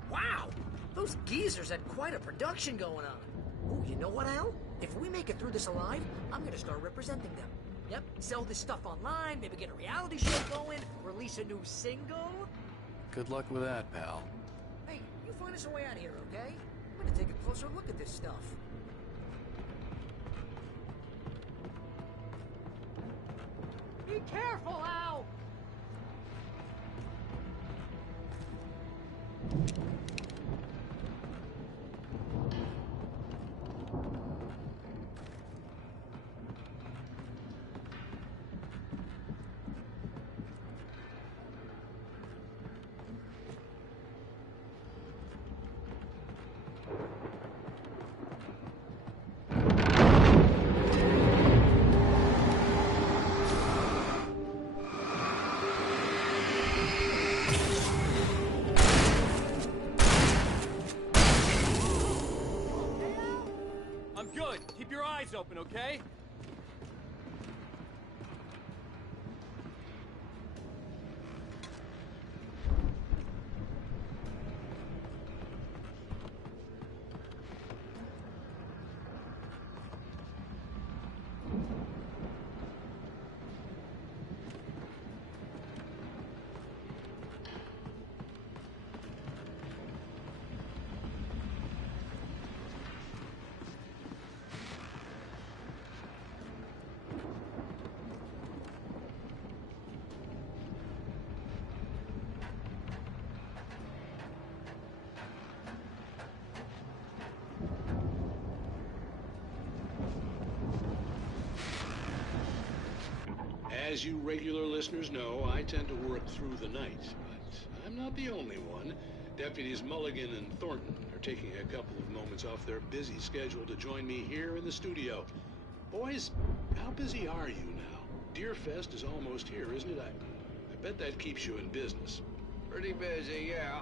Wow! Those geezers had quite a production going on. Ooh, you know what, Al? If we make it through this alive, I'm gonna start representing them. Yep, sell this stuff online, maybe get a reality show going, release a new single. Good luck with that, pal. Hey, you find us a way out of here, okay? I'm gonna take a closer look at this stuff. Be careful, Al! I'm good. Keep your eyes open, okay? As you regular listeners know, I tend to work through the night, but I'm not the only one. Deputies Mulligan and Thornton are taking a couple of moments off their busy schedule to join me here in the studio. Boys, how busy are you now? Deerfest is almost here, isn't it? I bet that keeps you in business. Pretty busy, yeah.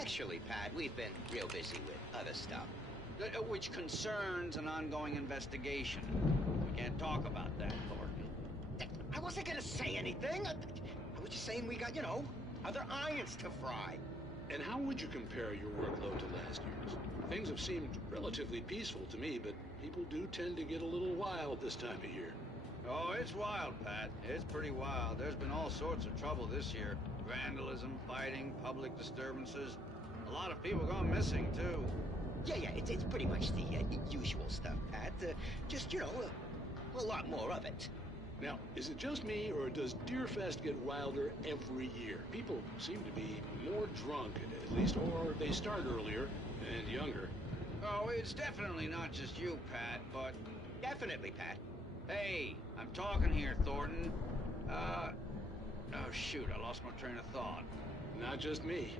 Actually, Pat, we've been real busy with other stuff, which concerns an ongoing investigation. We can't talk about that, Thornton. I wasn't gonna say anything. I was just saying we got, other irons to fry. And how would you compare your workload to last year's? Things have seemed relatively peaceful to me, but people do tend to get a little wild this time of year. Oh, it's wild, Pat. It's pretty wild. There's been all sorts of trouble this year. Vandalism, fighting, public disturbances. A lot of people gone missing, too. Yeah, it's pretty much the usual stuff, Pat. Just, a lot more of it. Now, is it just me, or does Deerfest get wilder every year? People seem to be more drunk, at least, or they start earlier and younger. Oh, it's definitely not just you, Pat, but... Definitely, Pat. Hey, I'm talking here, Thornton. Oh, shoot, I lost my train of thought. Not just me.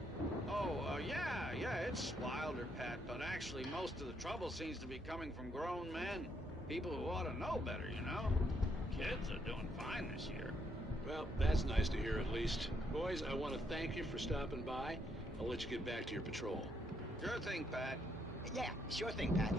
Oh, yeah, it's wilder, Pat, but actually most of the trouble seems to be coming from grown men. People who ought to know better, Kids are doing fine this year. Well, that's nice to hear at least. Boys, I want to thank you for stopping by. I'll let you get back to your patrol. Sure thing, Pat. Yeah, sure thing, Pat.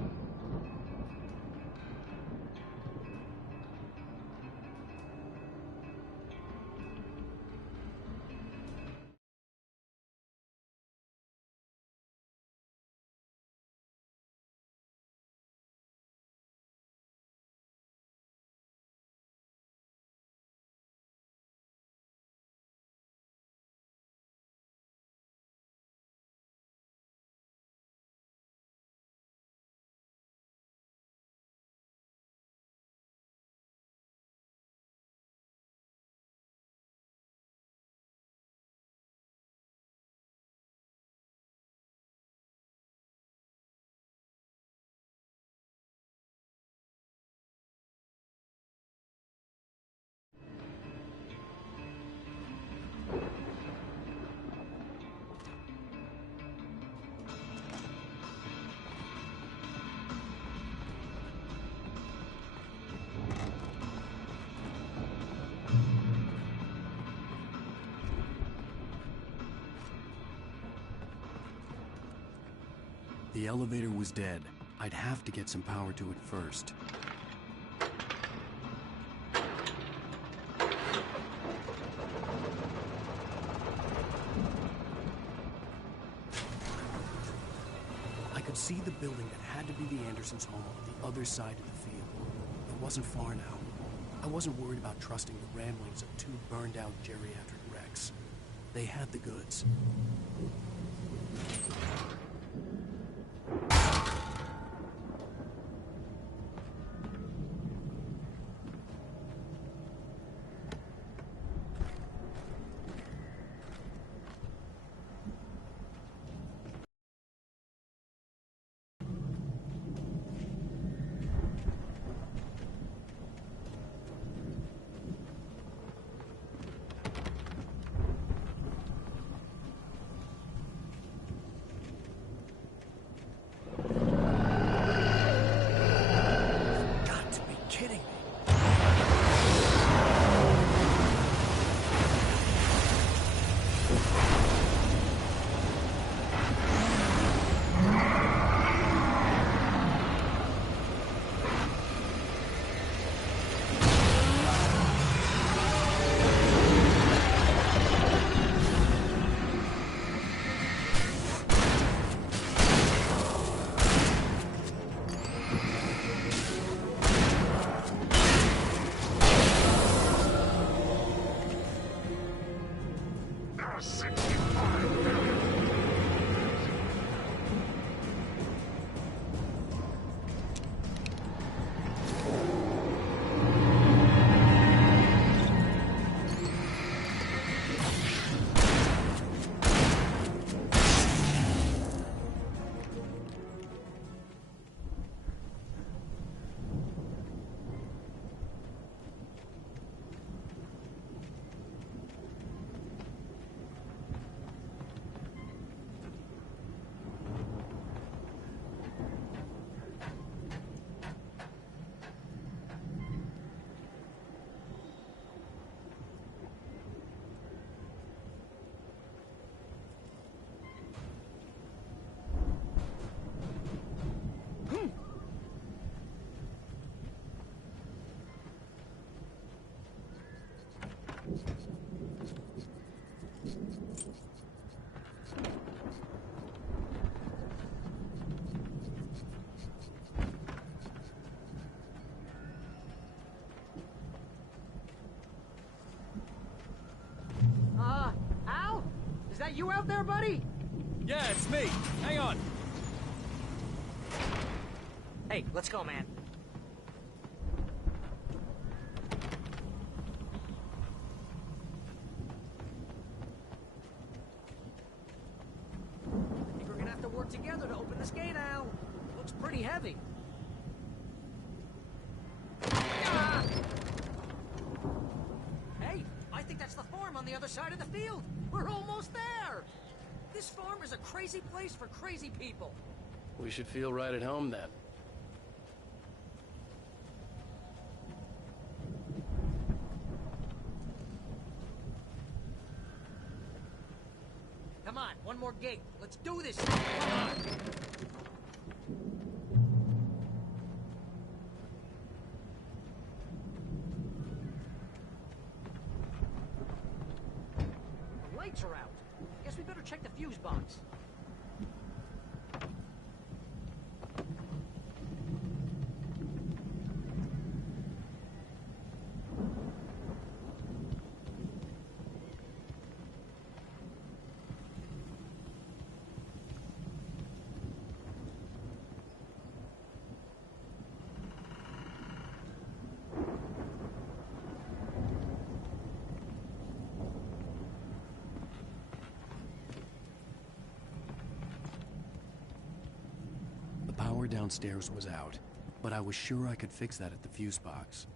The elevator was dead. I'd have to get some power to it first. I could see the building that had to be the Andersons' home on the other side of the field. It wasn't far now. I wasn't worried about trusting the ramblings of two burned-out geriatric wrecks. They had the goods. Al? Is that you out there, buddy? Yeah, it's me. Hang on. Hey, let's go, man. I think we're gonna have to work together to open this gate, Al. Looks pretty heavy. Ah! Hey, I think that's the farm on the other side of the field. We're almost there. This farm is a crazy place for crazy people. We should feel right at home then. Come on, one more gate. Let's do this. Come on. The lights are out. Guess we better check the fuse box. The power downstairs was out, but I was sure I could fix that at the fuse box.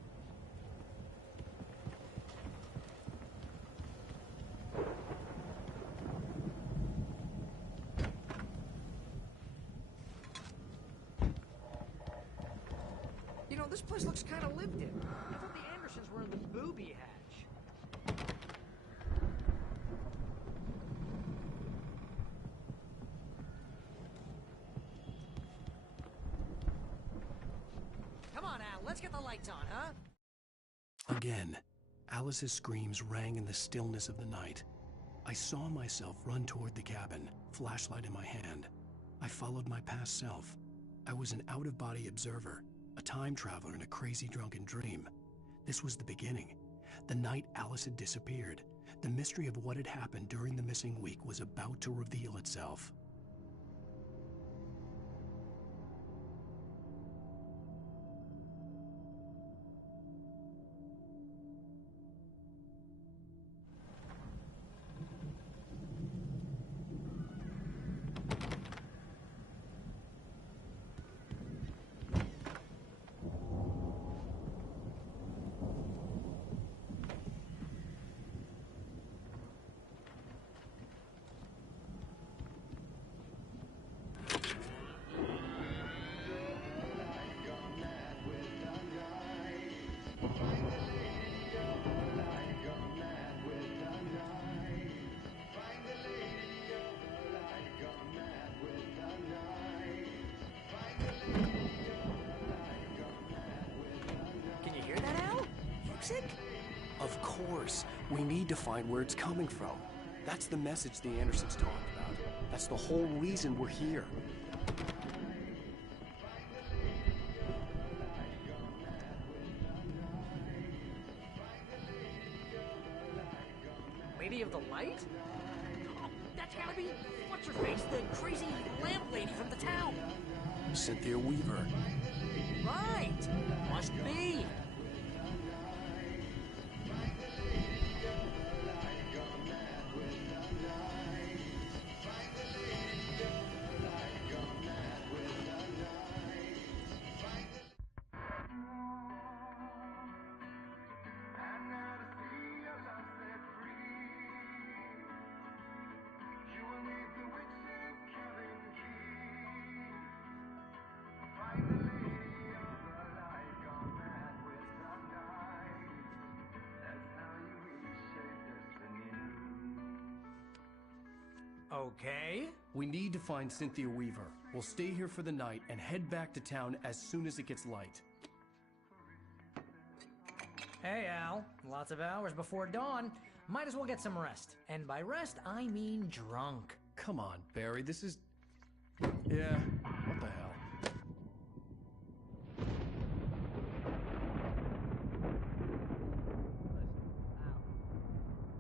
You know, this place looks kind of lived in. I thought the Andersons were in the booby hatch. Come on, Al, let's get the lights on, huh? Again, Alice's screams rang in the stillness of the night. I saw myself run toward the cabin, flashlight in my hand. I followed my past self. I was an out-of-body observer, a time traveler in a crazy drunken dream. This was the beginning. The night Alice had disappeared. The mystery of what had happened during the missing week was about to reveal itself. Of course. We need to find where it's coming from. That's the message the Andersons talked about. That's the whole reason we're here. Lady of the Light? Oh, that's gotta be... what's her face? The crazy lamp lady from the town. Cynthia Weaver. Right. Must be. Okay. We need to find Cynthia Weaver. We'll stay here for the night and head back to town as soon as it gets light. Hey, Al. Lots of hours before dawn. Might as well get some rest. And by rest, I mean drunk. Come on, Barry, this is... Yeah, what the hell?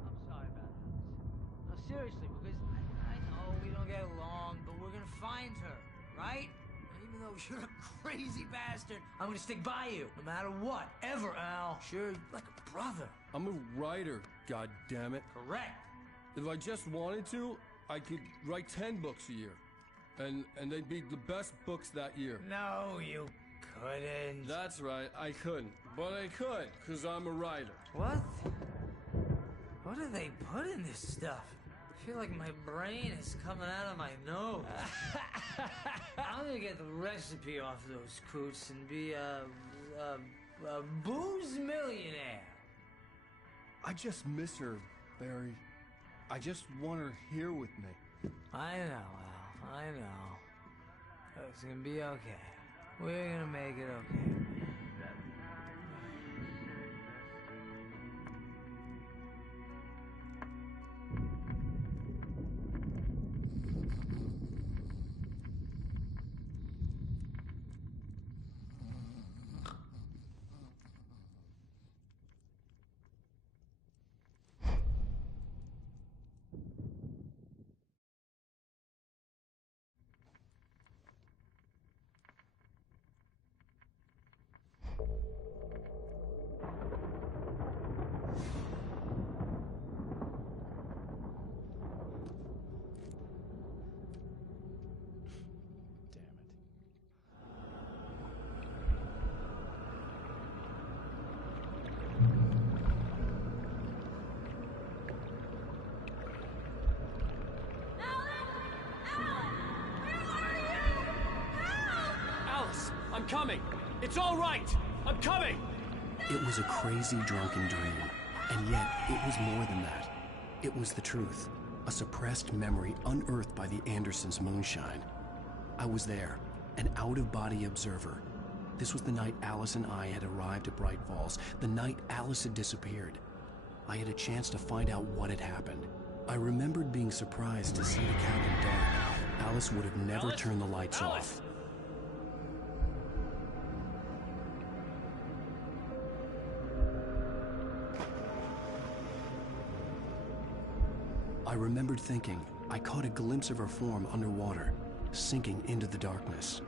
I'm sorry about this. No, seriously, because I know we don't get along, but we're gonna find her, right? Even though you're a crazy bastard, I'm gonna stick by you, no matter what, ever, Al. Sure, like a brother. I'm a writer, goddammit. Correct. If I just wanted to, I could write 10 books a year. And they'd be the best books that year. No, you couldn't. That's right, I couldn't. But I could, because I'm a writer. What? What do they put in this stuff? I feel like my brain is coming out of my nose. I'm gonna get the recipe off those coots and be a booze millionaire. I just miss her, Barry. I just want her here with me. I know, Al. I know. It's gonna be okay. We're gonna make it okay. I'm coming! It's all right! I'm coming! It was a crazy drunken dream, and yet it was more than that. It was the truth, a suppressed memory unearthed by the Andersons' moonshine. I was there, an out-of-body observer. This was the night Alice and I had arrived at Bright Falls, the night Alice had disappeared. I had a chance to find out what had happened. I remembered being surprised to see the cabin dark. Alice would have never turned the lights off. I remembered thinking I caught a glimpse of her form underwater, sinking into the darkness.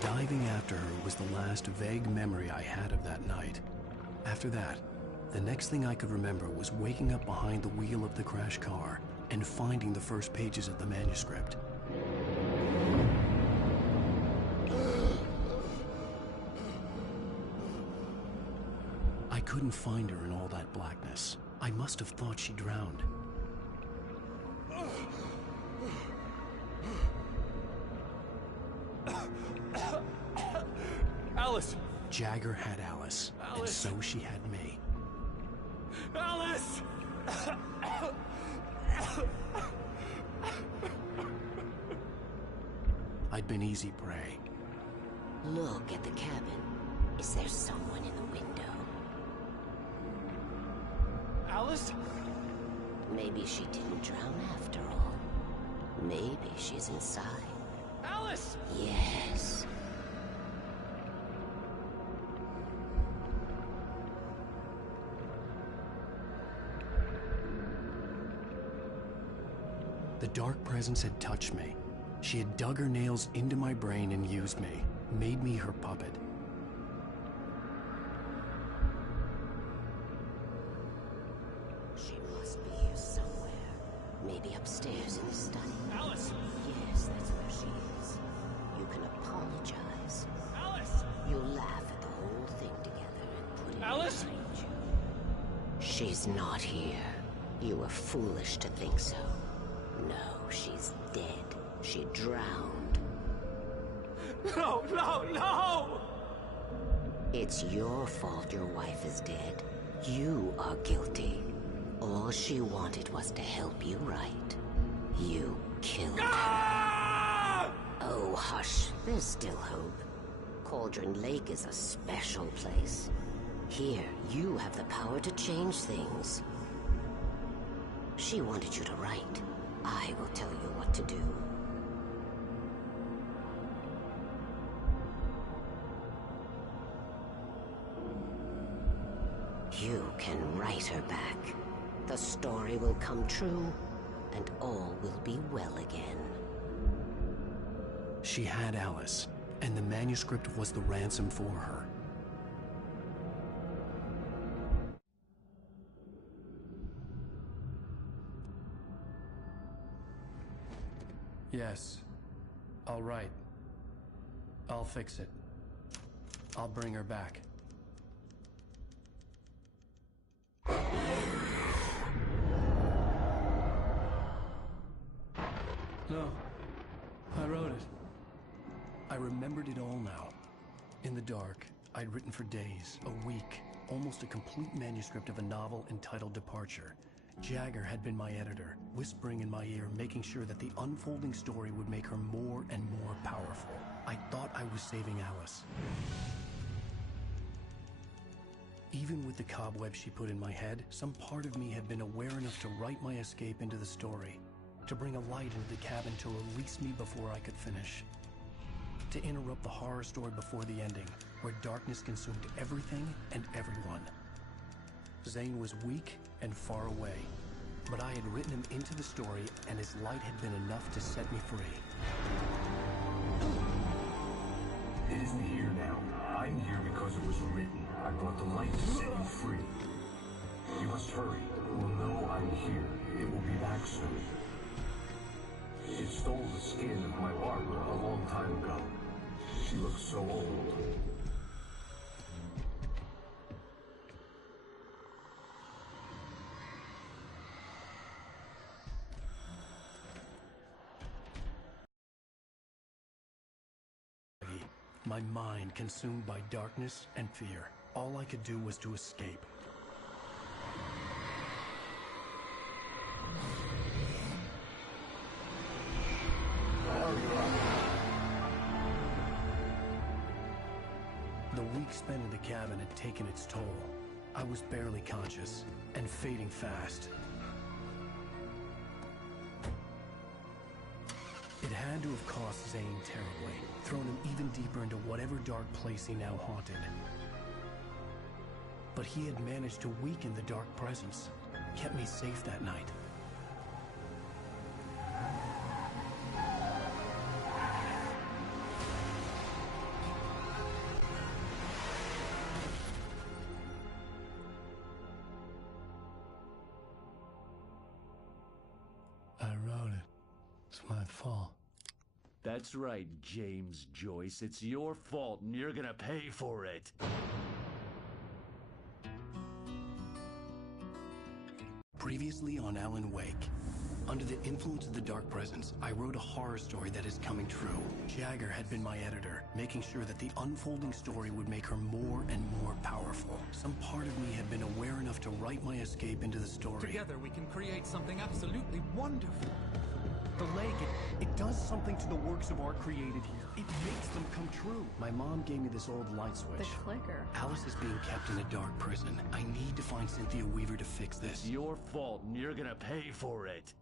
Diving after her was the last vague memory I had of that night. After that, the next thing I could remember was waking up behind the wheel of the crashed car and finding the first pages of the manuscript. I couldn't find her in all that blackness. I must have thought she drowned. Alice! Jagger had Alice, and so she had me. Alice! I'd been easy prey. Look at the cabin. Is there someone in the window? Alice? Maybe she didn't drown after all. Maybe she's inside. Alice! Yes. The dark presence had touched me. She had dug her nails into my brain and used me, made me her puppet. She must be here somewhere. Maybe upstairs in the study. Alice! Yes, that's where she is. You can apologize. Alice! You'll laugh at the whole thing together and put it Alice! behind you. She's not here. You were foolish to think so. No, she's dead. She drowned. No, no, no! It's your fault your wife is dead. You are guilty. All she wanted was to help you right. You killed her. Oh, hush. There's still hope. Cauldron Lake is a special place. Here, you have the power to change things. She wanted you to write. I will tell you what to do. You can write her back. The story will come true, and all will be well again. She had Alice, and the manuscript was the ransom for her. Yes. All right. I'll fix it. I'll bring her back. No. I wrote it. I remembered it all now. In the dark, I'd written for days, a week, almost a complete manuscript of a novel entitled Departure. Jagger had been my editor, whispering in my ear, making sure that the unfolding story would make her more and more powerful. I thought I was saving Alice. Even with the cobwebs she put in my head, some part of me had been aware enough to write my escape into the story, to bring a light into the cabin to release me before I could finish, to interrupt the horror story before the ending, where darkness consumed everything and everyone. Zane was weak and far away, but I had written him into the story, and his light had been enough to set me free. It isn't here now. I'm here because it was written. I brought the light to set you free. You must hurry. It will know I'm here. It will be back soon. It stole the skin of my Barbara a long time ago. She looks so old. My mind consumed by darkness and fear. All I could do was to escape. week spent in the cabin had taken its toll. I was barely conscious, and fading fast. It had to have cost Zane terribly, thrown him even deeper into whatever dark place he now haunted. But he had managed to weaken the dark presence, kept me safe that night. I wrote it. It's my fault. That's right, James Joyce. It's your fault, and you're gonna pay for it. Previously on Alan Wake. Under the influence of the dark presence, I wrote a horror story that is coming true. Jagger had been my editor, making sure that the unfolding story would make her more and more powerful. Some part of me had been aware enough to write my escape into the story. Together we can create something absolutely wonderful. The lake, it does something to the works of art created here. It makes them come true. My mom gave me this old light switch. The clicker. Alice is being kept in a dark prison. I need to find Cynthia Weaver to fix this. It's your fault, and you're gonna pay for it.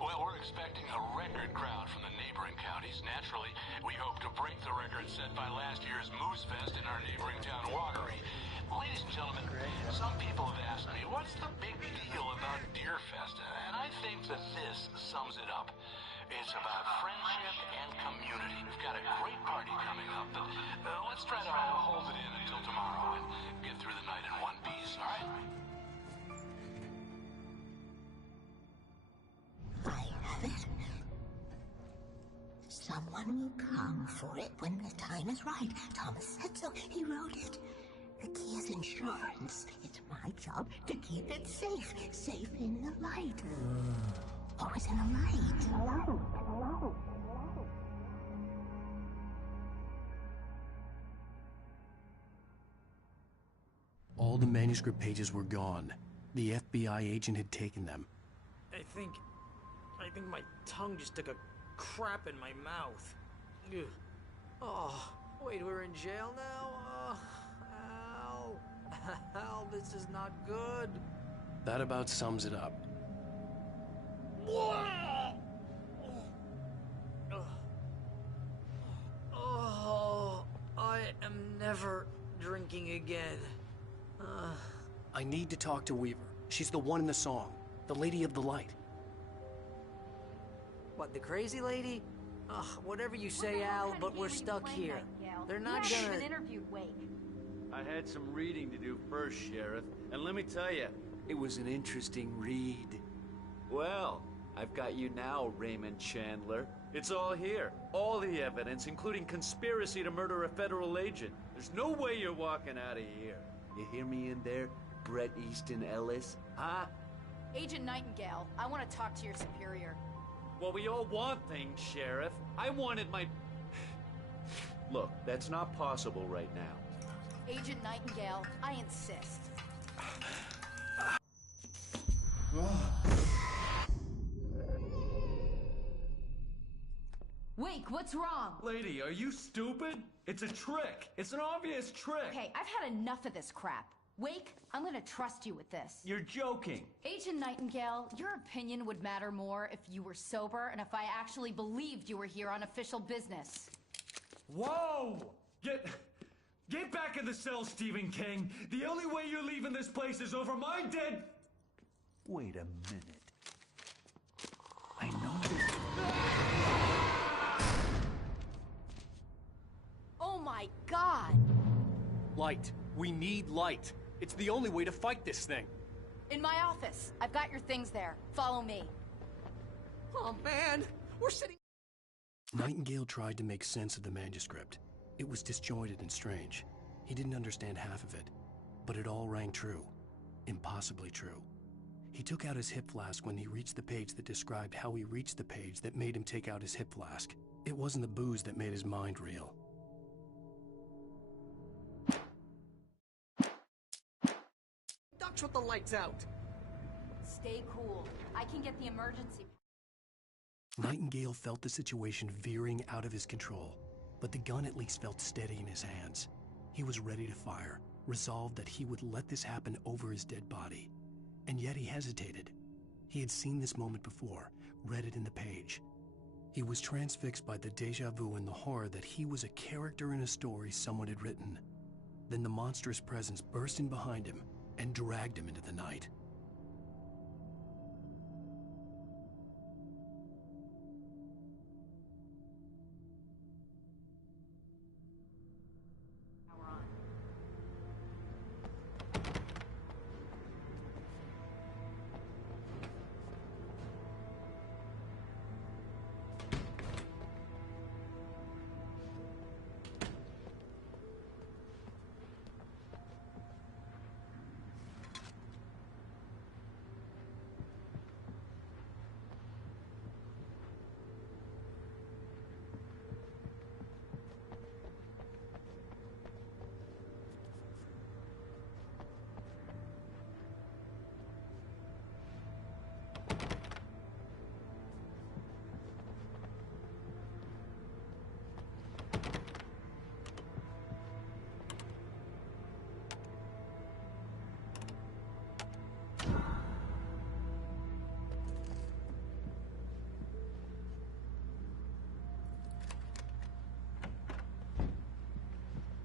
Well, we're expecting a record crowd from the neighboring counties. Naturally, we hope to break the record set by last year's Moose Fest in our neighboring town, Watery. Ladies and gentlemen, some people have asked me, what's the big deal about Deerfest? And I think that this sums it up. It's about friendship and community. We've got a great party coming up, but let's try to hold it in until tomorrow and get through the night in one piece, all right? I have it. Someone will come for it when the time is right. Thomas said so. He wrote it. The key is insurance. It's my job to keep it safe. Safe in the light. Always in the light. All the manuscript pages were gone. The FBI agent had taken them. I think my tongue just took a crap in my mouth. Ugh. Oh, wait, we're in jail now? Al, this is not good. That about sums it up. Oh, I am never drinking again. I need to talk to Weaver. She's the one in the song. The Lady of the Light. What, the crazy lady? Ugh, whatever you say, Al, but we're stuck here. They're not gonna... even interviewed Wake. I had some reading to do first, Sheriff, and let me tell you, it was an interesting read. Well, I've got you now, Raymond Chandler. It's all here. All the evidence, including conspiracy to murder a federal agent. There's no way you're walking out of here. You hear me in there, Bret Easton Ellis? Huh? Agent Nightingale, I want to talk to your superior. Well, we all want things, Sheriff. I wanted my... Look, that's not possible right now. Agent Nightingale, I insist. Wake, what's wrong? Lady, are you stupid? It's a trick. It's an obvious trick. Okay, I've had enough of this crap. Wake, I'm gonna trust you with this. You're joking. Agent Nightingale, your opinion would matter more if you were sober and if I actually believed you were here on official business. Whoa! Get back in the cell, Stephen King. The only way you're leaving this place is over my dead... Wait a minute. I know this... Oh my God! Light. We need light. It's the only way to fight this thing. In my office. I've got your things there. Follow me. Oh man, we're sitting... Nightingale tried to make sense of the manuscript. It was disjointed and strange. He didn't understand half of it, but it all rang true. Impossibly true. He took out his hip flask when he reached the page that described how he reached the page that made him take out his hip flask. It wasn't the booze that made his mind reel. Ducks with the lights out. Stay cool. I can get the emergency... Nightingale felt the situation veering out of his control. but the gun at least felt steady in his hands. He was ready to fire, resolved that he would let this happen over his dead body. And yet he hesitated. He had seen this moment before, read it in the page. He was transfixed by the déjà vu and the horror that he was a character in a story someone had written. Then the monstrous presence burst in behind him and dragged him into the night.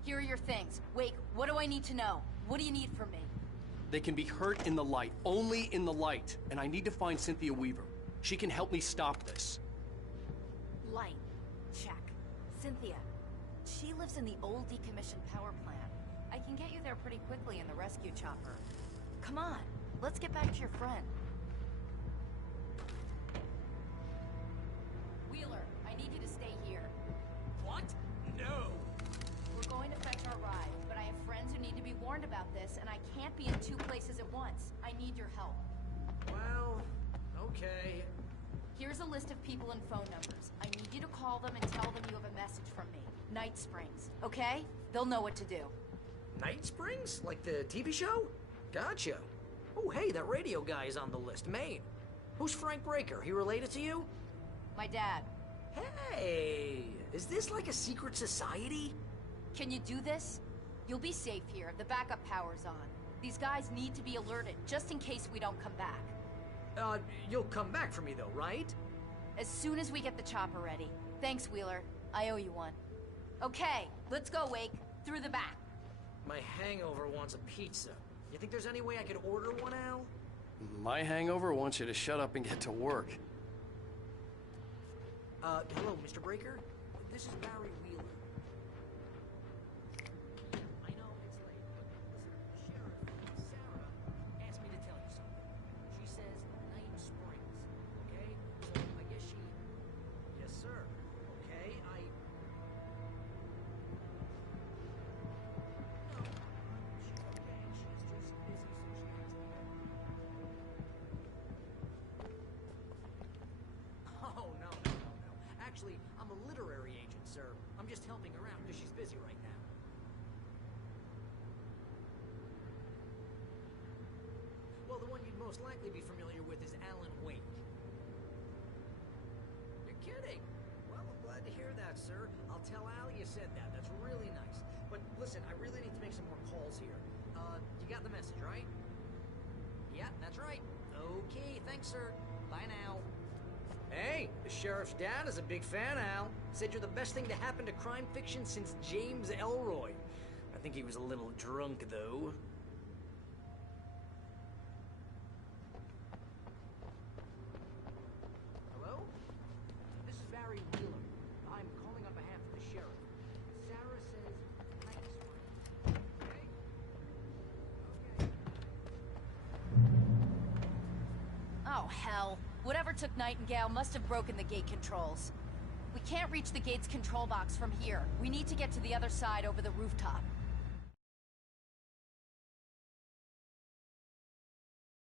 Here are your things. Wake, what do I need to know? What do you need from me? They can be hurt in the light, only in the light. And I need to find Cynthia Weaver. She can help me stop this. Light. Check. Cynthia. She lives in the old decommissioned power plant. I can get you there pretty quickly in the rescue chopper. Come on, let's get back to your friend. Wheeler, I need you to stay here. What? No! We're going to fetch our ride, but I have friends who need to be warned about this, and I can't be in two places at once. I need your help. Well, okay. Here's a list of people and phone numbers. I need you to call them and tell them you have a message from me. Night Springs, okay? They'll know what to do. Night Springs? Like the TV show? Gotcha. Oh, hey, that radio guy is on the list. Maine. Who's Frank Breaker? He related to you? My dad. Hey, is this like a secret society? Can you do this? You'll be safe here. The backup power's on. These guys need to be alerted, just in case we don't come back. You'll come back for me though, right? As soon as we get the chopper ready. Thanks, Wheeler. I owe you one. Okay, let's go, Wake. Through the back. My hangover wants a pizza. You think there's any way I could order one, Al? My hangover wants you to shut up and get to work. Hello, Mr. Breaker? This is Barry Wheeler. I know, it's late. Listen, Sheriff Sarah asked me to tell you something. She says Night Springs, okay? So I guess she... Yes, sir. Okay, No, she's okay. She's just busy, so she asked me. Oh, no. Actually, I'm a literary agent, sir. I'm just helping her out because she's busy right now. Well, the one you'd most likely be familiar with is Alan Wake. You're kidding? Well, I'm glad to hear that, sir. I'll tell Al you said that. That's really nice. But listen, I really need to make some more calls here. You got the message, right? Yeah, that's right. Okay, thanks, sir. Bye now. Hey, the sheriff's dad is a big fan, Al. Said you're the best thing to happen to crime fiction since James Elroy. I think he was a little drunk, though. Hello? This is Barry Wheeler. I'm calling on behalf of the sheriff. Sarah says Night Springs. Okay? Oh, hell. Whatever took Nightingale must have broken the gate controls. We can't reach the gate's control box from here. We need to get to the other side over the rooftop.